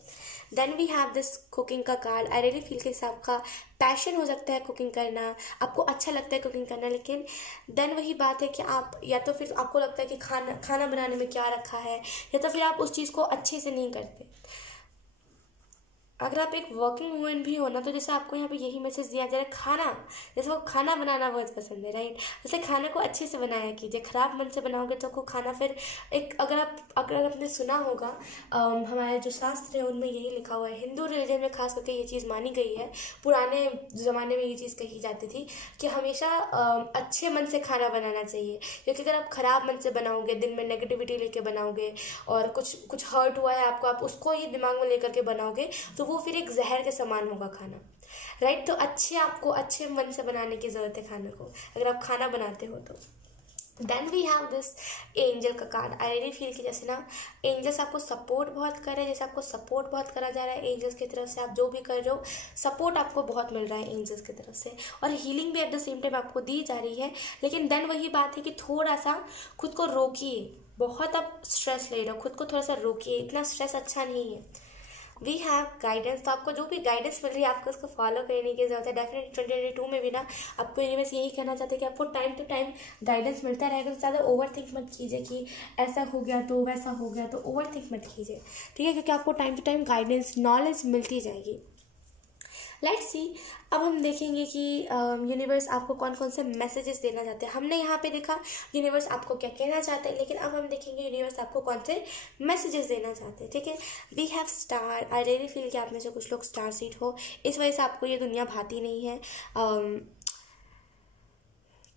Then we have this cooking का कार्ड. आई रियली फील कि आपका पैशन हो सकता है कुकिंग करना, आपको अच्छा लगता है कुकिंग करना, लेकिन देन वही बात है कि आप या तो फिर आपको लगता है कि खाना बनाने में क्या रखा है, या तो फिर आप उस चीज़ को अच्छे से नहीं करते. अगर आप एक वर्किंग वूमेन भी हो ना, तो जैसे आपको यहाँ पे यही मैसेज दिया जा रहा है. खाना, जैसे वो खाना बनाना बहुत पसंद है. राइट. जैसे खाना को अच्छे से बनाया कीजिए. ख़राब मन से बनाओगे तो आपको खाना फिर एक अगर आपने सुना होगा हमारे जो शास्त्र है उनमें यही लिखा हुआ है. हिंदू रिलीजन में खास करके ये चीज़ मानी गई है. पुराने ज़माने में ये चीज़ कही जाती थी कि हमेशा अच्छे मन से खाना बनाना चाहिए, क्योंकि अगर आप ख़राब मन से बनाओगे, दिन में नेगेटिविटी लेके बनाओगे और कुछ हर्ट हुआ है आपको, आप उसको ही दिमाग में लेकर के बनाओगे, तो वो फिर एक जहर के समान होगा खाना. राइट. तो आपको अच्छे मन से बनाने की ज़रूरत है खाने को, अगर आप खाना बनाते हो तो. Then we have this angel का कार्ड. आई रियली फील कि जैसे ना एंजल्स आपको सपोर्ट बहुत कर रहे हैं. जैसे आपको सपोर्ट बहुत करा जा रहा है एंजल्स की तरफ से, आप जो भी कर रहे हो सपोर्ट आपको बहुत मिल रहा है एंजल्स की तरफ से, और हीलिंग भी एट द सेम टाइम आपको दी जा रही है. लेकिन देन वही बात है कि थोड़ा सा खुद को रोकिए. बहुत आप स्ट्रेस ले रहे हो, खुद को थोड़ा सा रोकिए. इतना स्ट्रेस अच्छा नहीं है. We have guidance. तो आपको जो भी गाइडेंस मिल रही है आपको उसको फॉलो करने की जरूरत है. डेफिनेटली 2022 में भी ना आपको यूनिवर्स यही कहना चाहते हैं कि आपको टाइम टू टाइम गाइडेंस मिलता रहेगा. तो ज़्यादा ओवर थिंक मत कीजिए कि ऐसा हो गया तो वैसा हो गया, तो ओवर थिंक मत कीजिए. ठीक है. क्योंकि आपको time to time guidance, knowledge मिलती जाएगी. Let's see. अब हम देखेंगे कि यूनिवर्स आपको कौन कौन से मैसेजेस देना चाहते हैं। हमने यहाँ पे देखा यूनिवर्स आपको क्या कहना चाहता है, लेकिन अब हम देखेंगे यूनिवर्स आपको कौन से मैसेजेस देना चाहते हैं। ठीक है, we have star. I really feel कि आप में से कुछ लोग स्टार सीड हो, इस वजह से आपको ये दुनिया भाती नहीं है।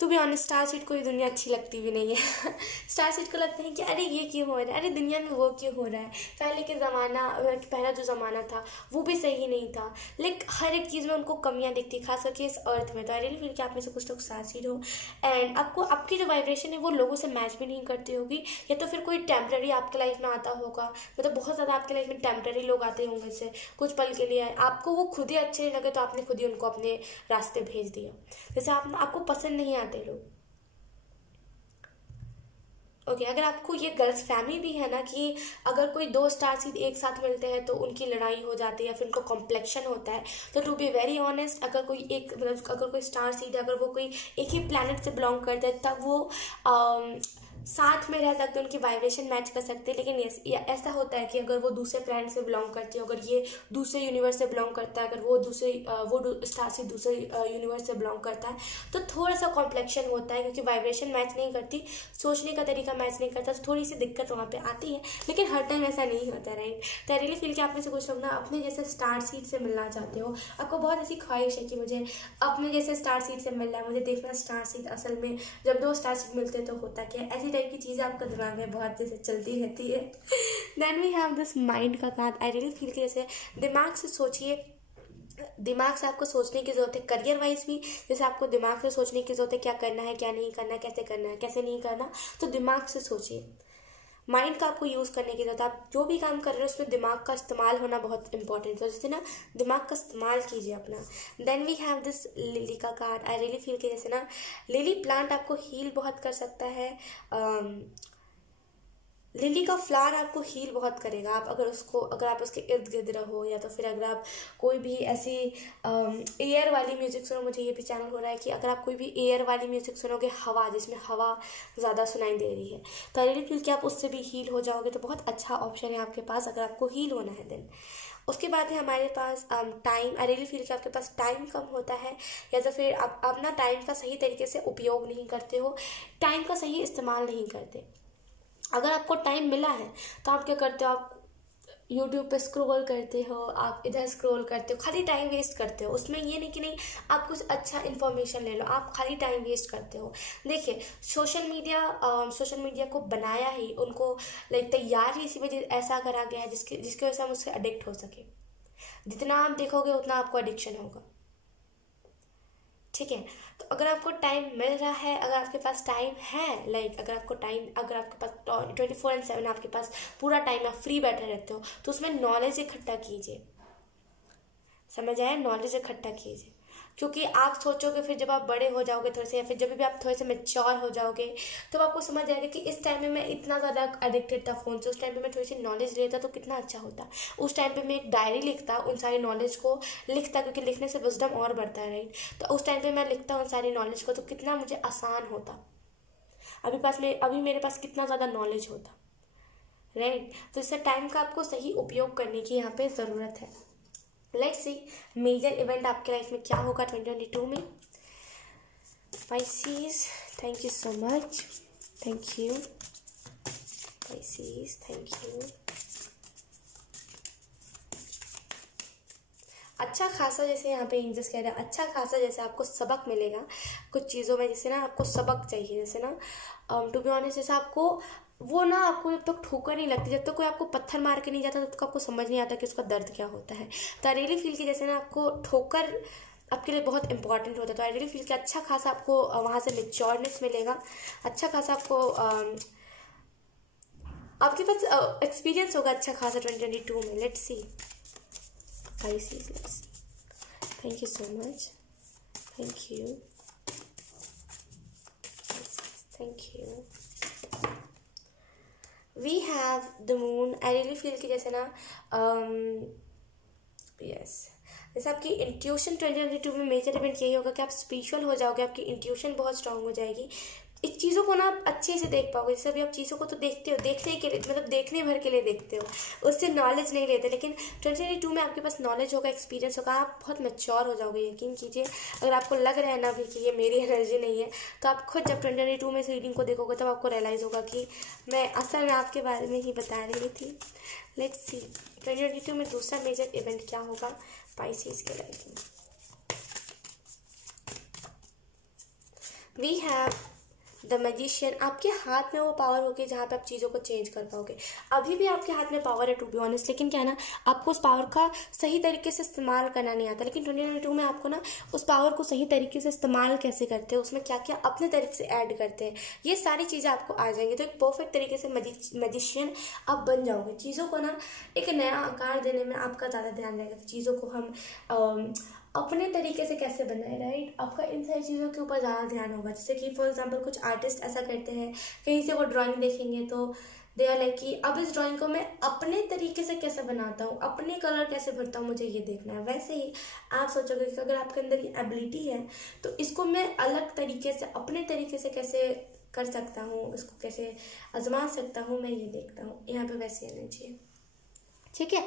To be honest, star seed को ये दुनिया अच्छी लगती भी नहीं है। स्टार सीड को लगता है कि अरे ये क्यों हो रहा है, अरे दुनिया में वो क्यों हो रहा है, पहला जो ज़माना था वो भी सही नहीं था। लाइक हर एक चीज़ में उनको कमियां दिखती, खास करके इस अर्थ में। तो आई रियली फील कि आप में से कुछ लोग स्टार सीड हो एंड आपको आपकी जो वाइब्रेशन है वो लोगों से मैच भी नहीं करती होगी, या तो फिर कोई टेम्प्रेरी आपके लाइफ में आता होगा। मतलब बहुत ज़्यादा आपके लाइफ में टेम्प्रेरी लोग आते होंगे, जैसे कुछ पल के लिए आपको वो खुद ही अच्छे नहीं लगे तो आपने खुद ही उनको अपने रास्ते भेज दिया। जैसे आपको पसंद नहीं आते लोग। ओके, अगर आपको ये गलतफहमी भी है ना कि अगर कोई दो स्टार सीड एक साथ मिलते हैं तो उनकी लड़ाई हो जाती है या फिर उनको कॉम्प्लेक्शन होता है, तो टू बी वेरी ऑनेस्ट, अगर कोई स्टार सीड है, अगर वो कोई एक ही प्लैनेट से बिलोंग करता है, तब वो साथ में रह सकते हैं, उनकी वाइब्रेशन मैच कर सकते हैं। लेकिन ऐसा होता है कि अगर वो दूसरे प्लैनेट से बिलोंग करती है, अगर ये दूसरे यूनिवर्स से बिलोंग करता है, अगर वो स्टार से दूसरे यूनिवर्स से बिलोंग करता है, तो थोड़ा सा कॉम्प्लेक्शन होता है, क्योंकि वाइब्रेशन मैच नहीं करती, सोचने का तरीका मैच नहीं करता, तो थोड़ी सी दिक्कत वहाँ पे आती है। लेकिन हर टाइम ऐसा नहीं होता, राइट। तो आई रियली फील कि आप में से कुछ लोग ना अपने जैसे स्टार सीड से मिलना चाहते हो। आपको बहुत ऐसी ख्वाहिश है कि मुझे अपने जैसे स्टार सीड से मिलना है, मुझे देखना स्टार सीड असल में जब दो स्टार सीड मिलते हैं तो होता क्या है। ऐसी टाइप की चीज़ें आपका दिमाग में बहुत जैसे चलती रहती है। Then we have this mind का कार्ड। आई रियली फील कि जैसे दिमाग से सोचिए, दिमाग से आपको सोचने की जरूरत है, करियर वाइज भी जैसे आपको दिमाग से सोचने की जरूरत है, क्या करना है क्या नहीं करना, कैसे करना है कैसे नहीं करना, तो दिमाग से सोचिए। माइंड का आपको यूज़ करने की जरूरत है। आप जो भी काम कर रहे हो उसमें दिमाग का इस्तेमाल होना बहुत इंपॉर्टेंट है, जैसे ना दिमाग का इस्तेमाल कीजिए अपना। Then we have this lily का कार्ड। आई रियली फील कि जैसे ना लिली प्लांट आपको हील बहुत कर सकता है। लिली का फ्लावर आपको हील बहुत करेगा। अगर आप उसके इर्द गिर्द रहो, या तो फिर अगर आप कोई भी ऐसी एयर वाली म्यूज़िक सुनो। मुझे ये भी चैनल हो रहा है कि अगर आप कोई भी एयर वाली म्यूज़िक सुनोगे, हवा, जिसमें हवा ज़्यादा सुनाई दे रही है, तो आई रियली फील कि आप उससे भी हील हो जाओगे। तो बहुत अच्छा ऑप्शन है आपके पास अगर आपको हील होना है। देन उसके बाद है हमारे पास टाइम। आई रियली फील कि आपके पास टाइम कम होता है, या तो फिर आप अपना टाइम का सही तरीके से उपयोग नहीं करते हो, टाइम का सही इस्तेमाल नहीं करते। अगर आपको टाइम मिला है तो आप क्या करते हो, आप यूट्यूब पे स्क्रॉल करते हो, आप इधर स्क्रॉल करते हो, खाली टाइम वेस्ट करते हो। उसमें ये नहीं कि नहीं आप कुछ अच्छा इन्फॉर्मेशन ले लो, आप खाली टाइम वेस्ट करते हो। देखिए, सोशल मीडिया को बनाया ही, उनको लाइक तैयार ही इसी वजह ऐसा करा गया है जिसकी वजह से हम उससे एडिक्ट हो सके। जितना आप देखोगे उतना आपको एडिक्शन होगा, ठीक है। तो अगर आपको टाइम मिल रहा है, अगर आपके पास टाइम है, लाइक अगर आपके पास 24/7 आपके पास पूरा टाइम, आप फ्री बैठे रहते हो, तो उसमें नॉलेज इकट्ठा कीजिए। समझ आया, नॉलेज इकट्ठा कीजिए। क्योंकि आप सोचोगे फिर जब आप बड़े हो जाओगे थोड़े से, या फिर जब भी आप थोड़े से मैच्योर हो जाओगे, तो आपको समझ आएगा कि इस टाइम में मैं इतना ज़्यादा एडिक्टेड था फ़ोन से, उस टाइम पे मैं थोड़ी सी नॉलेज लेता तो कितना अच्छा होता। उस टाइम पे मैं एक डायरी लिखता, उन सारी नॉलेज को लिखता, क्योंकि लिखने से विजडम और बढ़ता है, राइट। तो उस टाइम पे मैं लिखता उन सारी नॉलेज को, तो कितना मुझे आसान होता। अभी मेरे पास कितना ज़्यादा नॉलेज होता, राइट। तो इससे टाइम का आपको सही उपयोग करने की यहाँ पे ज़रूरत है। लेट्स सी मेजर इवेंट आपके लाइफ में क्या होगा 2022 में। Species, thank you so much, thank you species, thank you. अच्छा खासा, जैसे यहाँ पे एंजल्स कह रहे हैं, अच्छा खासा जैसे आपको सबक मिलेगा कुछ चीज़ों में, जैसे ना आपको सबक चाहिए, जैसे ना टू बी ऑनेस्ट, जैसे आपको जब तक ठोकर नहीं लगती, जब तक कोई आपको पत्थर मार के नहीं जाता, तब तक आपको समझ नहीं आता कि उसका दर्द क्या होता है। तो आई रियली फील कि जैसे ना आपको ठोकर आपके लिए बहुत इंपॉर्टेंट होता है। तो आई रियली फील कि अच्छा खासा आपको वहाँ से मेच्योरनेस मिलेगा, अच्छा खासा आपको आपके पास एक्सपीरियंस होगा अच्छा खासा 2022 में। Let's C Pisces, let's see. Thank you so much. Thank you. Thank you. We have the moon. I really feel कि जैसे ना yes, जैसे आपकी इंट्यूशन 2022 में मेजर इवेंट यही होगा कि आप स्पिरिचुअल हो जाओगे, आपकी इंट्यूशन बहुत स्ट्रांग हो जाएगी। इस चीज़ों को ना आप अच्छे से देख पाओगे। जैसे अभी आप चीज़ों को तो देखते हो, देखने के लिए, मतलब देखने भर के लिए देखते हो, उससे नॉलेज नहीं लेते। लेकिन 2022 में आपके पास नॉलेज होगा, एक्सपीरियंस होगा, आप बहुत मैच्योर हो जाओगे। यकीन कीजिए, अगर आपको लग रहा है ना भी कि ये मेरी एनर्जी नहीं है, तो आप खुद जब 2022 में इस रीडिंग को देखोगे तब आपको रियलाइज़ होगा कि मैं असल में आपके बारे में ही बता रही थी। लेट्स सी 2022 में दूसरा मेजर इवेंट क्या होगा पाइसेस के लाइफ में। We have the magician. आपके हाथ में वो पावर होगी जहाँ पे आप चीज़ों को चेंज कर पाओगे। अभी भी आपके हाथ में पावर है टू बी ऑनेस्ट, लेकिन क्या है ना, आपको उस पावर का सही तरीके से इस्तेमाल करना नहीं आता। लेकिन 2022 में आपको ना उस पावर को सही तरीके से इस्तेमाल कैसे करते हैं, उसमें क्या क्या अपने तरीके से ऐड करते हैं, ये सारी चीज़ें आपको आ जाएंगी। तो एक परफेक्ट तरीके से मैजिशियन आप बन जाओगे। चीज़ों को ना एक नया आकार देने में आपका ज़्यादा ध्यान रहेगा कि चीज़ों को हम अपने तरीके से कैसे बनाए, राइट। आपका इन सारी चीज़ों के ऊपर ज़्यादा ध्यान होगा। जैसे कि फॉर एग्जांपल कुछ आर्टिस्ट ऐसा करते हैं, कहीं से वो ड्राइंग देखेंगे तो दे आर लाइक कि अब इस ड्राइंग को मैं अपने तरीके से कैसे बनाता हूँ, अपने कलर कैसे भरता हूँ, मुझे ये देखना है। वैसे ही आप सोचोगे कि अगर आपके अंदर ये एबिलिटी है तो इसको मैं अलग तरीके से, अपने तरीके से कैसे कर सकता हूँ, इसको कैसे आजमा सकता हूँ, मैं ये देखता हूँ। यहाँ पे वैसी एनर्जी है, ठीक है।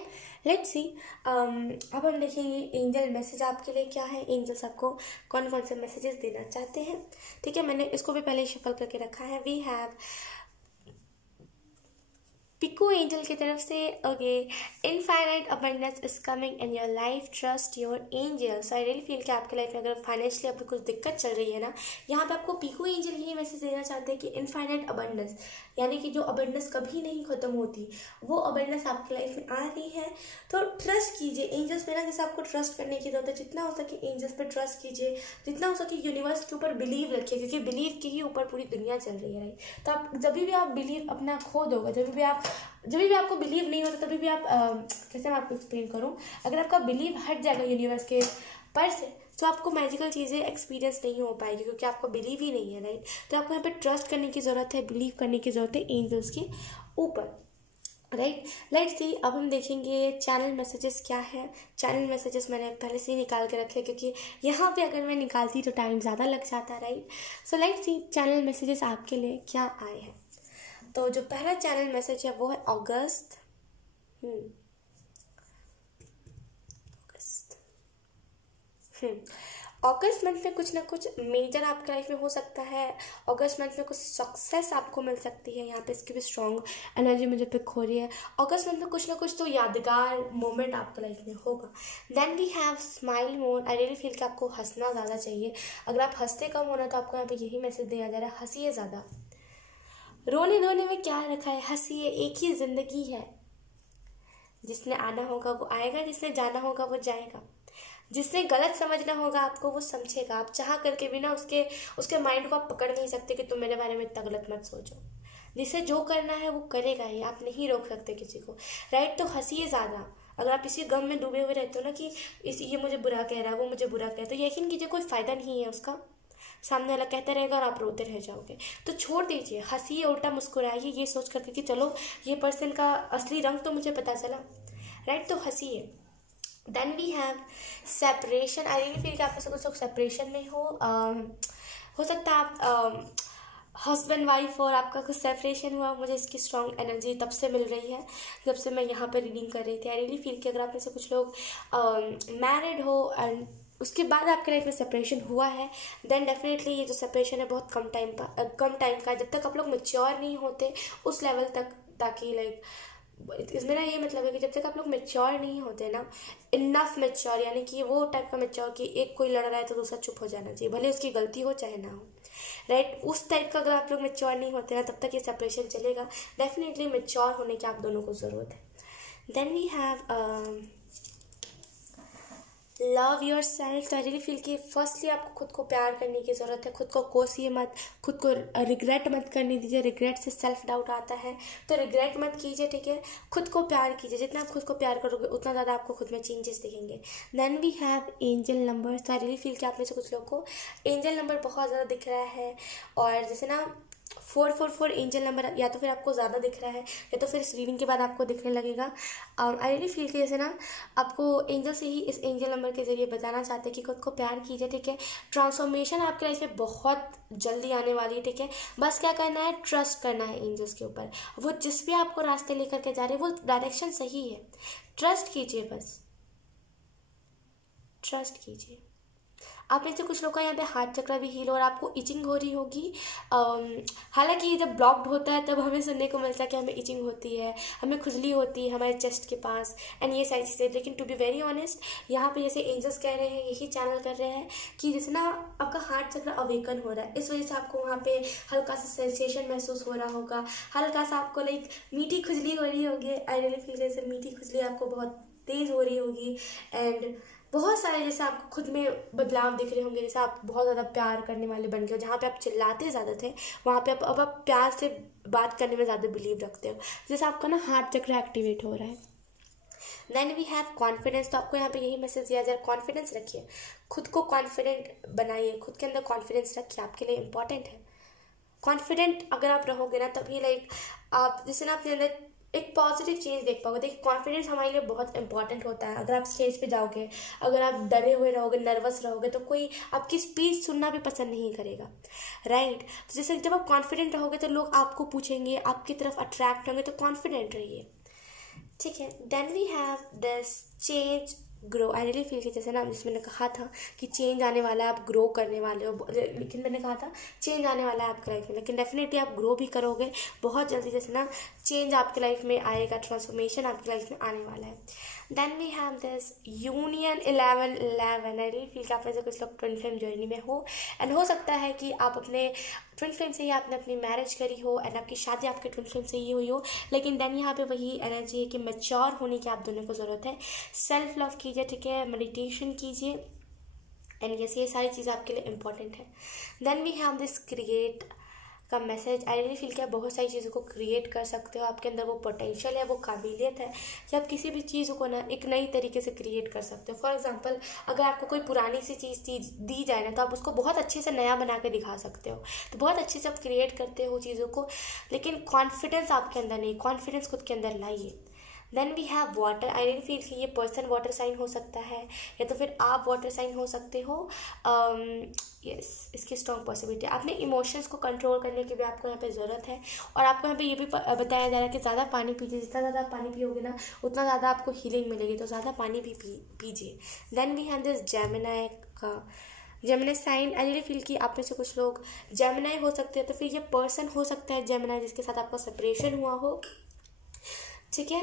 लेट्स सी अब हम देखेंगे एंजल मैसेज आपके लिए क्या है, एंजल्स आपको कौन कौन से मैसेजेस देना चाहते हैं। ठीक है, मैंने इसको भी पहले शफल करके रखा है। वी हैव पिको एंजल की तरफ से, okay, infinite abundance is coming in your life, trust your angel. So I really feel कि आपके लाइफ में अगर फाइनेंशियली आपको कुछ दिक्कत चल रही है ना, यहाँ पे आपको पिको एंजल यही मैसेज देना चाहते हैं कि इनफाइनाइट अबंडेंस, यानी कि जो अबंडेंस कभी नहीं खत्म होती, वो अबंडेंस आपकी लाइफ में आ रही है। तो ट्रस्ट कीजिए एंजल्स पे ना, जैसे आपको ट्रस्ट करने की जरूरत है, जितना हो सके एंजल्स पे ट्रस्ट कीजिए, जितना हो सके यूनिवर्स के ऊपर बिलीव रखिए, क्योंकि बिलीव के ही ऊपर पूरी दुनिया चल रही है, राइट। तो आप जब भी आप बिलीव अपना खो दोगे, जब भी आपको बिलीव नहीं होता, तभी भी आप कैसे मैं आपको एक्सप्लेन करूं, अगर आपका बिलीव हट जाएगा यूनिवर्स के पर से, तो आपको मैजिकल चीज़ें एक्सपीरियंस नहीं हो पाएगी, क्योंकि आपको बिलीव ही नहीं है, राइट। तो आपको यहाँ पे ट्रस्ट करने की ज़रूरत है, बिलीव करने की ज़रूरत है एंजल्स के ऊपर, राइट। लेट्स सी अब हम देखेंगे चैनल मैसेजेस क्या है। चैनल मैसेजेस मैंने पहले से ही निकाल के रखे, क्योंकि यहाँ पे अगर मैं निकालती तो टाइम ज़्यादा लग जाता है, right. So let's see channel messages आपके लिए क्या आए हैं। तो जो पहला चैनल मैसेज है वो है अगस्त। अगस्त मंथ में कुछ ना कुछ मेजर आपके लाइफ में हो सकता है। अगस्त मंथ में कुछ सक्सेस आपको मिल सकती है। यहाँ पे इसकी भी स्ट्रॉन्ग एनर्जी मुझे पिक हो रही है। अगस्त मंथ में कुछ ना कुछ तो यादगार मोमेंट आपके लाइफ में होगा। Then we have smile more. I really feel कि आपको हंसना ज़्यादा चाहिए। अगर आप हंसते कम होना तो आपको यहाँ पे यही मैसेज दिया जा रहा है, हंसिए ज़्यादा। रोने धोने में क्या रखा है, हंसिए, एक ही जिंदगी है। जिसने आना होगा वो आएगा, जिसने जाना होगा वो जाएगा। जिसने गलत समझना होगा आपको वो समझेगा। आप चाह करके भी ना उसके माइंड को आप पकड़ नहीं सकते कि तुम मेरे बारे में इतना गलत मत सोचो। जिसे जो करना है वो करेगा ही, आप नहीं रोक सकते किसी को, राइट। तो हंसिए ज़्यादा। अगर आप इसी गम में डूबे हुए रहते हो ना कि ये मुझे बुरा कह रहा है, वो मुझे बुरा कह रहा है, तो यकीन कीजिए कोई फ़ायदा नहीं है उसका। सामने वाला कहते रहेगा और आप रोते रह जाओगे। तो छोड़ दीजिए, हंसिए, उल्टा मुस्कुराइए, ये सोच करके कि चलो ये पर्सन का असली रंग तो मुझे पता चला, राइट। तो हंसिए। Then we have separation. I really feel कि आप में से कुछ लोग सेपरेशन में हो सकता है आप हस्बैंड वाइफ और आपका कुछ सेपरेशन हुआ। मुझे इसकी स्ट्रॉन्ग एनर्जी तब से मिल रही है जब से मैं यहाँ पर रीडिंग कर रही थी। आई रियली फील कि अगर आप में से कुछ लोग मैरिड हो एंड उसके बाद आपके लाइफ में सेपरेशन हुआ है, देन डेफिनेटली ये जो सेपरेशन है बहुत कम टाइम का, जब तक आप लोग मैच्योर नहीं होते उस लेवल तक, ताकि लाइक इसमें ना ये मतलब है कि जब तक आप लोग मैच्योर नहीं होते ना, इनफ मैच्योर, यानी कि वो टाइप का मैच्योर कि एक कोई लड़ रहा है तो दूसरा चुप हो जाना चाहिए, भले उसकी गलती हो चाहे ना हो, राइट। उस टाइप का अगर आप लोग मैच्योर नहीं होते ना, तब तक ये सेपरेशन चलेगा। डेफिनेटली मैच्योर होने की आप दोनों को ज़रूरत है। Then we have love yourself. I really feel कि फर्स्टली आपको खुद को प्यार करने की ज़रूरत है। खुद को कोसिए मत, खुद को रिग्रेट मत करने दीजिए। रिग्रेट से सेल्फ डाउट आता है, तो रिग्रेट मत कीजिए, ठीक है। खुद को प्यार कीजिए। जितना आप खुद को प्यार करोगे उतना ज़्यादा आपको खुद में चेंजेस दिखेंगे। Then we have angel number. तो आई रियली फील कि आप में से कुछ लोग को एंजल नंबर बहुत ज़्यादा दिख रहा है, और जैसे ना 444 एंजल नंबर या तो फिर आपको ज़्यादा दिख रहा है या तो फिर इस रीडिंग के बाद आपको दिखने लगेगा। आई रियली फील कि जैसे ना आपको एंजल से ही इस एंजल नंबर के जरिए बताना चाहते हैं कि खुद को प्यार कीजिए, ठीक है। ट्रांसफॉर्मेशन आपके लाइफ में बहुत जल्दी आने वाली है, ठीक है। बस क्या करना है, ट्रस्ट करना है एंजल्स के ऊपर। वो जिस भी आपको रास्ते लेकर के जा रहे हैं वो डायरेक्शन सही है, ट्रस्ट कीजिए, बस ट्रस्ट कीजिए। आप में से कुछ लोग का यहाँ पे हार्ट चक्र भी हील और आपको इचिंग हो रही होगी। हालांकि जब ब्लॉक्ड होता है तब हमें सुनने को मिलता है कि हमें इचिंग होती है, हमें खुजली होती है हमारे चेस्ट के पास एंड ये सारी चीज़ें। लेकिन टू बी वेरी ऑनेस्ट, यहाँ पे जैसे एंजल्स कह रहे हैं, यही चैनल कर रहे हैं कि जैसे ना आपका हार्ट चक्र अवेकन हो रहा है, इस वजह से आपको वहाँ पे हल्का सा सेंसेशन महसूस हो रहा होगा, हल्का सा आपको लाइक मीठी खुजली हो रही होगी। आई रियली फील जैसे मीठी खुजली आपको बहुत तेज़ हो रही होगी एंड बहुत सारे जैसे आपको खुद में बदलाव दिख रहे होंगे। जैसे आप बहुत ज़्यादा प्यार करने वाले बन गए हो, जहाँ पे आप चिल्लाते ज़्यादा थे वहाँ पे अब आप प्यार से बात करने में ज़्यादा बिलीव रखते हो। जैसे आपका ना हार्ट चक्र एक्टिवेट हो रहा है। Then we have confidence. तो आपको यहाँ पे यही मैसेज दिया जाए, कॉन्फिडेंस रखिए, खुद को कॉन्फिडेंट बनाइए, खुद के अंदर कॉन्फिडेंस रखिए, आपके लिए इंपॉर्टेंट है। कॉन्फिडेंट अगर आप रहोगे ना तभी लाइक आप जैसे ना अपने अंदर एक पॉजिटिव चेंज देख पाओगे। देखिए कॉन्फिडेंस हमारे लिए बहुत इंपॉर्टेंट होता है। अगर आप स्टेज पे जाओगे, अगर आप डरे हुए रहोगे, नर्वस रहोगे तो कोई आपकी स्पीच सुनना भी पसंद नहीं करेगा, राइट। तो जैसे जब आप कॉन्फिडेंट रहोगे तो लोग आपको पूछेंगे, आपकी तरफ अट्रैक्ट होंगे, तो कॉन्फिडेंट रहिए, ठीक है। Then we have this change grow. I really feel कि जैसे ना जिसमें मैंने कहा था कि चेंज आने वाला है, आप ग्रो करने वाले हो, लेकिन मैंने कहा था चेंज आने वाला है आपकी लाइफ में, लेकिन डेफिनेटली आप ग्रो भी करोगे बहुत जल्दी। जैसे ना चेंज आपकी लाइफ में आएगा, ट्रांसफॉर्मेशन आपकी लाइफ में आने वाला है। Then we have this union 1111। I really feel कि आप में से कुछ लोग ट्विन फ्लेम जर्नी में हो एंड हो सकता है कि आप अपने ट्विन फ्लेम से ही आपने अपनी मैरिज करी हो एंड आपकी शादी आपके ट्विन फ्लेम से ही हुई हो। लेकिन देन यहाँ पे वही एनर्जी है कि मैच्योर होने की आप दोनों को ज़रूरत है। सेल्फ लव कीजिए, ठीक है, मेडिटेशन कीजिए एंड ये सारी चीज़ें आपके लिए इंपॉर्टेंट है। Then we have this create का मैसेज। आई रियली फील कि आप बहुत सारी चीज़ों को क्रिएट कर सकते हो, आपके अंदर वो पोटेंशियल है, वो काबिलियत है कि आप किसी भी चीज़ को ना एक नई तरीके से क्रिएट कर सकते हो। फॉर एग्जांपल अगर आपको कोई पुरानी सी चीज़ दी जाए ना तो आप उसको बहुत अच्छे से नया बना के दिखा सकते हो, तो बहुत अच्छे से आप क्रिएट करते हो चीज़ों को। लेकिन कॉन्फिडेंस आपके अंदर नहीं, कॉन्फिडेंस खुद के अंदर लाइए। Then we have water. I really feel कि ये पर्सन वाटर साइन हो सकता है या तो फिर आप वाटर साइन हो सकते हो। यस, इसकी स्ट्रॉन्ग पॉसिबिलिटी। अपने इमोशंस को कंट्रोल करने की भी आपको यहाँ पे ज़रूरत है और आपको यहाँ पे ये भी बताया जा रहा है कि ज़्यादा पानी पीजिए। जितना ज़्यादा आप पानी पियोगे ना उतना ज़्यादा आपको हीलिंग मिलेगी, तो ज़्यादा पानी भी पीजिए। Then we have this Gemini का Gemini sign. I really feel कि आप में से कुछ लोग जेमिनी हो सकते हैं, तो फिर ये पर्सन हो सकता है जेमिनी जिसके साथ आपका सेपरेशन हुआ हो, ठीक है।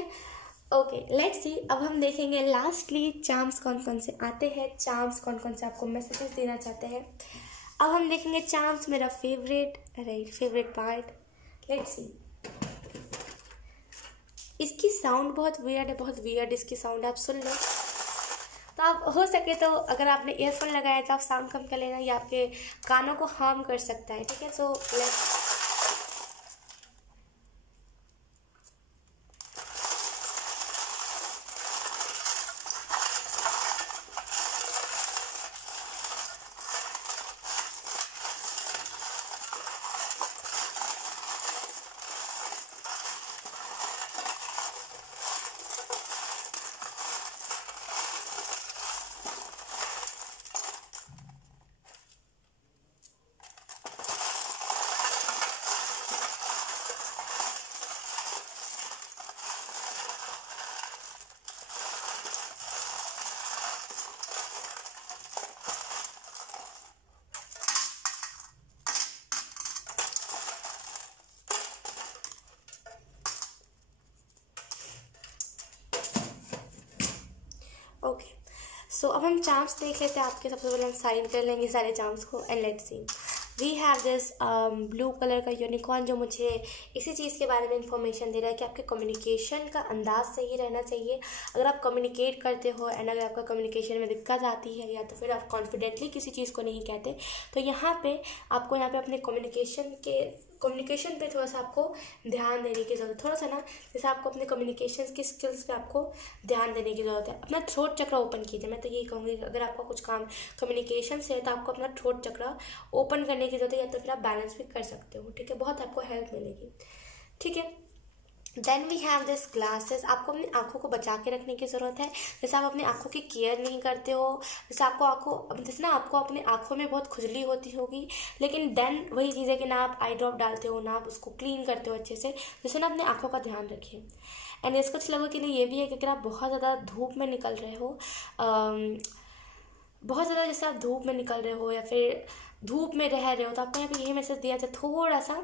Okay, let's see. अब हम देखेंगे लास्टली चार्म्स कौन कौन से आते हैं, चार्म्स कौन कौन से आपको मैसेजेस देना चाहते हैं। अब हम देखेंगे चार्म्स, मेरा फेवरेट पार्ट। Let's see. इसकी साउंड बहुत वियर्ड है, बहुत वियर्ड इसकी साउंड, आप सुन लो। तो आप हो सके तो अगर आपने ईयरफोन लगाया तो आप साउंड कम कर लेना, या आपके कानों को हार्म कर सकता है, ठीक है। So let's okay. सो अब हम चार्म्स देख लेते हैं आपके। सबसे पहले हम साइन कर लेंगे सारे चार्म्स को and let's see. We have this blue colour का यूनिकॉर्न जो मुझे इसी चीज़ के बारे में इंफॉर्मेशन दे रहा है कि आपके कम्युनिकेशन का अंदाज सही रहना चाहिए। अगर आप कम्युनिकेट करते हो एंड अगर आपका कम्युनिकेशन में दिक्कत आती है या तो फिर आप कॉन्फिडेंटली किसी चीज़ को नहीं कहते, तो यहाँ पे आपको यहाँ पे अपने कम्युनिकेशन के कम्युनिकेशन पे थोड़ा सा आपको ध्यान देने की ज़रूरत है। थोड़ा सा ना जैसे आपको अपने कम्युनिकेशन की स्किल्स पे आपको ध्यान देने की ज़रूरत है। अपना थ्रोट चक्र ओपन कीजिए। मैं तो यही कहूँगी अगर आपका कुछ काम कम्युनिकेशन से है तो आपको अपना थ्रोट चक्र ओपन करने की ज़रूरत है, या तो फिर आप बैलेंस भी कर सकते हो। ठीक है, बहुत आपको हेल्प मिलेगी। ठीक है, then we have this glasses. आपको अपनी आंखों को बचा के रखने की ज़रूरत है। जैसे आप अपनी आंखों की केयर नहीं करते हो, जैसे जैसे ना आपको अपनी आंखों में बहुत खुजली होती होगी, लेकिन देन वही चीज़ है कि ना आप आई ड्रॉप डालते हो, ना आप उसको क्लीन करते हो अच्छे से। जैसे ना अपने आंखों का ध्यान रखिए। एंड इसको कुछ लोगों के लिए ये भी है कि अगर आप बहुत ज़्यादा धूप में निकल रहे हो, बहुत ज़्यादा जैसे आप धूप में निकल रहे हो या फिर धूप में रह रहे हो, तो आपको यहाँ पे यही मैसेज दिया जाए, थोड़ा सा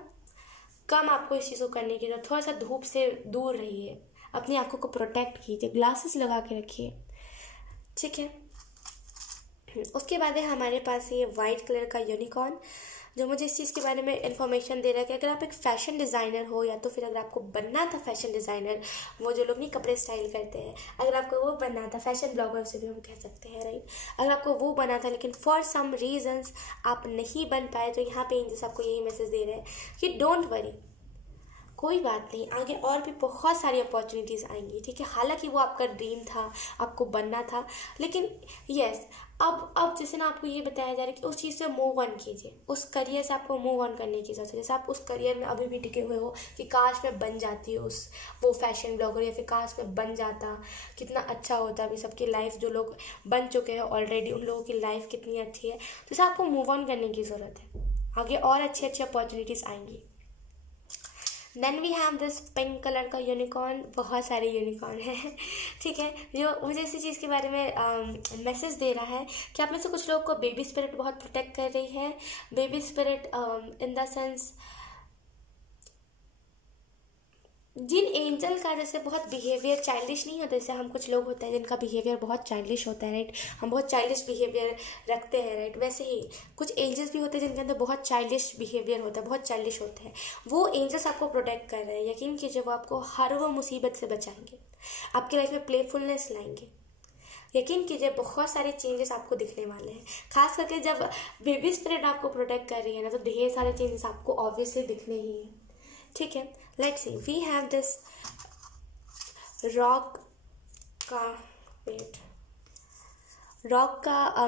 कम आपको इस चीज़ को करने की जरूरत, थोड़ा सा धूप से दूर रहिए, अपनी आंखों को प्रोटेक्ट कीजिए, ग्लासेस लगा के रखिए। ठीक है, उसके बाद है हमारे पास ये वाइट कलर का यूनिकॉर्न, जो मुझे इस चीज़ के बारे में इन्फॉर्मेशन दे रहा है कि अगर आप एक फ़ैशन डिज़ाइनर हो, या तो फिर अगर आपको बनना था फ़ैशन डिज़ाइनर, वो जो लोग नहीं कपड़े स्टाइल करते हैं, अगर आपको वो बनना था, फ़ैशन ब्लॉगर से भी हम कह सकते हैं, राइट। अगर आपको वो बना था लेकिन फॉर सम रीजंस आप नहीं बन पाए, तो यहाँ पे एंजल्स आपको यही मैसेज दे रहे हैं कि डोंट वरी, कोई बात नहीं, आगे और भी बहुत सारी अपॉर्चुनिटीज़ आएंगी। ठीक है, हालांकि वो आपका ड्रीम था, आपको बनना था, लेकिन यस अब जैसे ना आपको ये बताया जा रहा है कि उस चीज़ से मूव ऑन कीजिए, उस करियर से आपको मूव ऑन करने की ज़रूरत है। जैसे आप उस करियर में अभी भी टिके हुए हो कि काश मैं बन जाती वो फैशन ब्लॉगर, या फिर काश मैं बन जाता, कितना अच्छा होता। अभी सबकी लाइफ, जो लोग बन चुके हैं ऑलरेडी, उन लोगों की लाइफ कितनी अच्छी है। जैसे आपको मूव ऑन करने की ज़रूरत है, आगे और अच्छी अच्छी अपॉर्चुनिटीज़ आएंगी। Then we have this pink colour का यूनिकॉर्न, बहुत सारे यूनिकॉर्न हैं। ठीक है, जो मुझे इसी चीज़ के बारे में मैसेज दे रहा है कि आप में से कुछ लोगों को बेबी स्पिरिट बहुत प्रोटेक्ट कर रही है। Baby spirit in the sense जिन एंजल का जैसे बहुत बिहेवियर चाइल्डिश नहीं होता, जैसे हम कुछ लोग होते हैं जिनका बिहेवियर बहुत चाइल्डिश होता है, राइट, हम बहुत चाइल्डिश बिहेवियर रखते हैं, राइट, वैसे ही कुछ एंजल्स भी होते हैं जिनके अंदर बहुत चाइल्डिश बिहेवियर होता है, बहुत चाइल्डिश होते हैं। वो एंजल्स आपको प्रोटेक्ट कर रहे हैं। यकीन कीजिए वो आपको हर वो मुसीबत से बचाएंगे, आपकी लाइफ में प्लेफुलनेस लाएंगे। यकीन कीजिए बहुत सारे चेंजेस आपको दिखने वाले हैं, खास करके जब बेबी स्पिरिट आपको प्रोटेक्ट कर रही है ना, तो ढेर सारे चेंजेस आपको ऑब्वियसली दिखने ही हैं। ठीक है, let's see, we have this rock का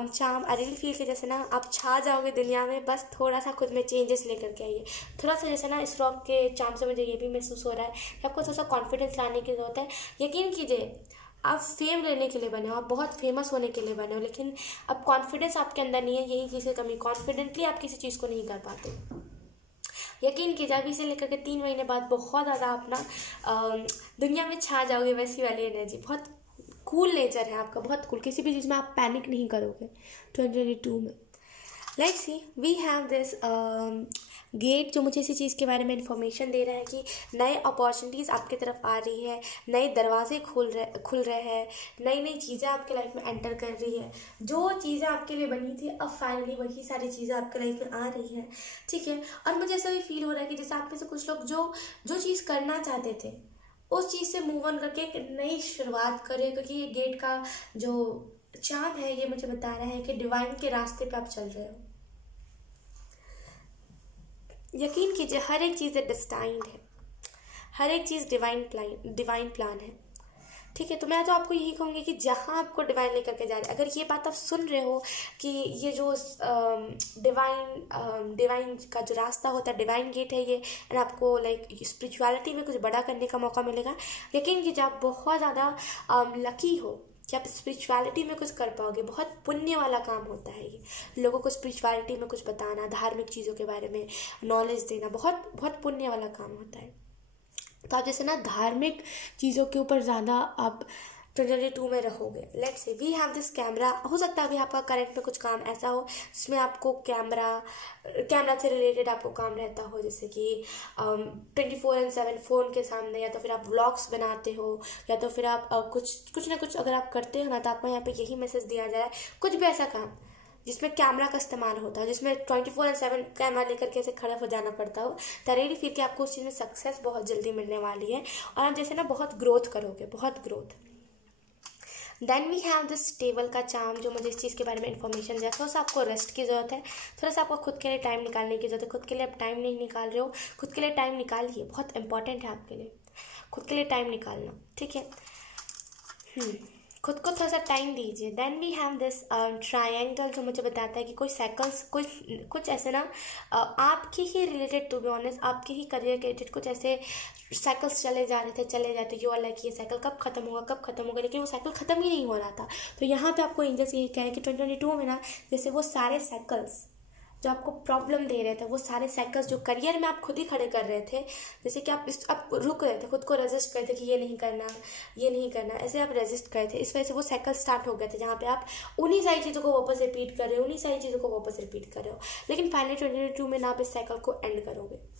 चार्म। आई रियली फील कि जैसे ना आप छा जाओगे दुनिया में, बस थोड़ा सा खुद में चेंजेस लेकर के आइए। थोड़ा सा जैसे ना इस रॉक के चार्म से मुझे ये भी महसूस हो रहा है कि आपको थोड़ा सा कॉन्फिडेंस लाने की ज़रूरत है। यकीन कीजिए आप फेम लेने के लिए बने हो, आप बहुत फेमस होने के लिए बने हो, लेकिन अब कॉन्फिडेंस आपके अंदर नहीं है, यही चीज़ की कमी। कॉन्फिडेंटली आप किसी चीज़ को नहीं कर पाते। यकीन कीजिए अभी से लेकर के 3 महीने बाद बहुत ज़्यादा अपना दुनिया में छा जाओगे, वैसी वाली एनर्जी। बहुत कूल नेचर है आपका, बहुत कूल, किसी भी चीज़ में आप पैनिक नहीं करोगे 2022 में। Let's see, we have this gate, जो मुझे इसी चीज़ के बारे में इंफॉर्मेशन दे रहा है कि नए अपॉर्चुनिटीज़ आपकी तरफ आ रही है, नए दरवाजे खुल रहे हैं, नई नई चीज़ें आपके लाइफ में एंटर कर रही है। जो चीज़ें आपके लिए बनी थी, अब फाइनली वही सारी चीज़ें आपके लाइफ में आ रही हैं। ठीक है, और मुझे ऐसा भी फील हो रहा है कि जैसे आप में से कुछ लोग जो चीज़ करना चाहते थे, उस चीज़ से मूव ऑन करके एक नई शुरुआत करें, क्योंकि ये गेट का जो चार्म है ये मुझे बता रहा है कि डिवाइन के रास्ते पे आप चल रहे हो। यकीन कीजिए हर एक चीज़ डिस्टाइंड है, हर एक चीज़ डिवाइन प्लान है। ठीक है, तो मैं तो आपको यही कहूँगी कि जहाँ आपको डिवाइन लेकर के जा रहे हैं, अगर ये बात आप सुन रहे हो कि ये जो डिवाइन का जो रास्ता होता है, डिवाइन गेट है ये, एंड आपको लाइक स्पिरिचुअलिटी में कुछ बड़ा करने का मौका मिलेगा, यकीन कीजिए आप बहुत ज़्यादा लकी हो कि आप स्पिरिचुअलिटी में कुछ कर पाओगे। बहुत पुण्य वाला काम होता है ये, लोगों को स्पिरिचुअलिटी में कुछ बताना, धार्मिक चीज़ों के बारे में नॉलेज देना, बहुत बहुत पुण्य वाला काम होता है। तो आप जैसे ना धार्मिक चीज़ों के ऊपर ज़्यादा आप 2022 में रहोगे। Let's say we have this camera. हो सकता है अभी आपका करंट में कुछ काम ऐसा हो जिसमें आपको कैमरा से रिलेटेड आपको काम रहता हो, जैसे कि 24/7 फ़ोन के सामने, या तो फिर आप व्लॉग्स बनाते हो, या तो फिर आप कुछ ना कुछ अगर आप करते हो ना, तो आपको यहाँ पे यही मैसेज दिया जा रहा है, कुछ भी ऐसा काम जिसमें कैमरा का इस्तेमाल होता है, जिसमें 24/7 कैमरा लेकर के ऐसे खड़ा हो जाना पड़ता हो, तरीके फिर के आपको उस चीज़ में सक्सेस बहुत जल्दी मिलने वाली है, और आप जैसे ना बहुत ग्रोथ करोगे, बहुत growth. Then we have this table का चार्म, जो मुझे इस चीज़ के बारे में इन्फॉर्मेशन दिया। थोड़ा सा आपको रेस्ट की ज़रूरत है, थोड़ा सा आपको खुद के लिए टाइम निकालने की ज़रूरत है। खुद के लिए आप टाइम नहीं निकाल रहे हो, खुद के लिए टाइम निकालिए, बहुत इंपॉर्टेंट है आपके लिए खुद के लिए टाइम निकालना, ठीक है। खुद को थोड़ा सा टाइम दीजिए। Then we have this triangle, जो मुझे बताता है कि कोई साइकिल्स, कुछ ऐसे ना आपके ही रिलेटेड, टू बी ऑनेस्ट आपके ही करियर के रिलेटेड कुछ ऐसे साइकिल्स चले जाते यू आर लाइक ये साइकिल कब खत्म होगा, लेकिन वो साइकिल ख़त्म ही नहीं हो रहा था। तो यहाँ पे आपको एंजल्स यही कहे कि 2022 में ना, जैसे वो सारे साइकिल्स जो आपको प्रॉब्लम दे रहे थे, वो सारे साइकिल्स जो करियर में आप खुद ही खड़े कर रहे थे, जैसे कि आप रुक रहे थे, खुद को रेजिस्ट कर रहे थे कि ये नहीं करना, ऐसे आप रेजिस्ट कर रहे थे। इस वजह से वो साइकिल स्टार्ट हो गए थे, जहाँ पे आप उन्हीं सारी चीज़ों को वापस रिपीट कर रहे हो, लेकिन फाइनली 2022 में ना आप इस साइकिल को एंड करोगे।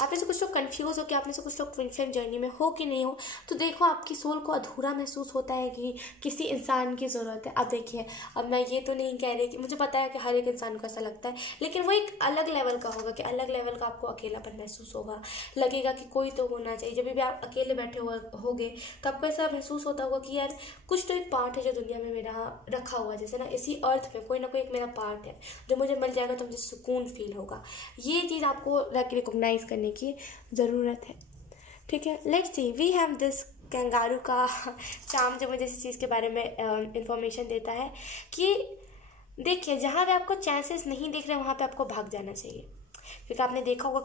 आप में से कुछ लोग कंफ्यूज हो कि आप में से कुछ लोग ट्विन फ्लेम जर्नी में हो कि नहीं हो, तो देखो आपकी सोल को अधूरा महसूस होता है कि किसी इंसान की ज़रूरत है। अब देखिए, अब मैं ये तो नहीं कह रही कि मुझे पता है कि हर एक इंसान को ऐसा लगता है, लेकिन वो एक अलग लेवल का होगा कि अलग लेवल का आपको अकेलापन महसूस होगा, लगेगा कि कोई तो होना चाहिए। जब भी आप अकेले बैठे होगे तो आपको ऐसा महसूस होता होगा कि यार कुछ तो एक पार्ट है जो दुनिया में मेरा रखा हुआ है, जैसे ना इसी अर्थ में कोई ना कोई एक मेरा पार्ट है जो मुझे मिल जाएगा तो मुझे सुकून फील होगा। ये चीज़ आपको रिकॉग्नाइज करने की ज़रूरत है, ठीक है। Let's see, we have this kangaroo का चार्म, जो मुझे इस चीज़ के बारे में इंफॉर्मेशन देता है कि देखिए, जहाँ पे आपको चांसेस नहीं दिख रहे वहाँ पे आपको भाग जाना चाहिए, क्योंकि आपने देखा होगा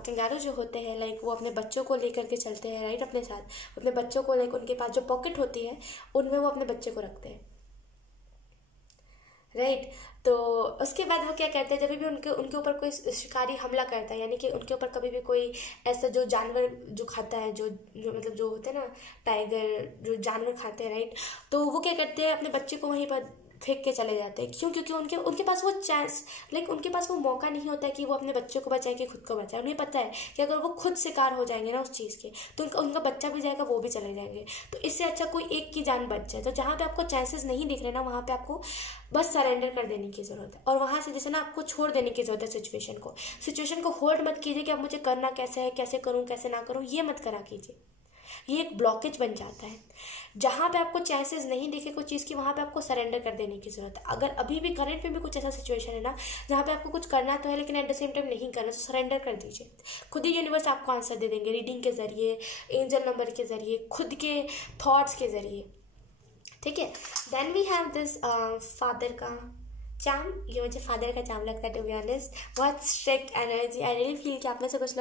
कंगारू जो होते हैं लाइक वो अपने बच्चों को लेकर के चलते हैं, राइट, अपने साथ अपने बच्चों को, लाइक उनके पास जो पॉकेट होती है उनमें वो अपने बच्चे को रखते हैं, राइट। तो उसके बाद वो क्या करते हैं, जब भी उनके ऊपर कोई शिकारी हमला करता है, यानी कि उनके ऊपर कभी भी कोई ऐसा जो जानवर जो खाता है, जो मतलब जो होते हैं ना टाइगर, जो जानवर खाते हैं, राइट, तो वो क्या करते हैं, अपने बच्चे को वहीं पर फेंक के चले जाते हैं। क्यों? क्योंकि उनके पास वो चांस, लाइक उनके पास वो मौका नहीं होता है कि वो अपने बच्चे को बचाए कि खुद को बचाए। उन्हें पता है कि अगर वो खुद शिकार हो जाएंगे ना उस चीज़ के, तो उनका बच्चा भी जाएगा, वो भी चले जाएंगे। तो इससे अच्छा कोई एक की जान बच जाए। तो जहाँ पे आपको चांसेस नहीं दिख रहे ना, वहाँ पे आपको बस सरेंडर कर देने की ज़रूरत है, और वहाँ से जैसे ना आपको छोड़ देने की ज़रूरत है सिचुएशन को होल्ड मत कीजिए कि अब मुझे करना कैसे है, कैसे करूँ कैसे ना करूँ, ये मत करा कीजिए। ये एक ब्लॉकेज बन जाता है। जहाँ पे आपको चांसेस नहीं दिखे कोई चीज़ की, वहाँ पे आपको सरेंडर कर देने की ज़रूरत है। अगर अभी भी करंट में भी कुछ ऐसा सिचुएशन है ना जहाँ पे आपको कुछ करना तो है लेकिन एट द सेम टाइम नहीं करना, तो सरेंडर कर दीजिए। खुद ही यूनिवर्स आपको आंसर दे देंगे, रीडिंग के जरिए, एंजल नंबर के जरिए, खुद के थॉट्स के जरिए, ठीक है। Then we have this father का चार्म। ये मुझे फादर का चार्म लगता है, टू बी ऑनेस्ट। बहुत strict energy. I really feel कि आप में से कुछ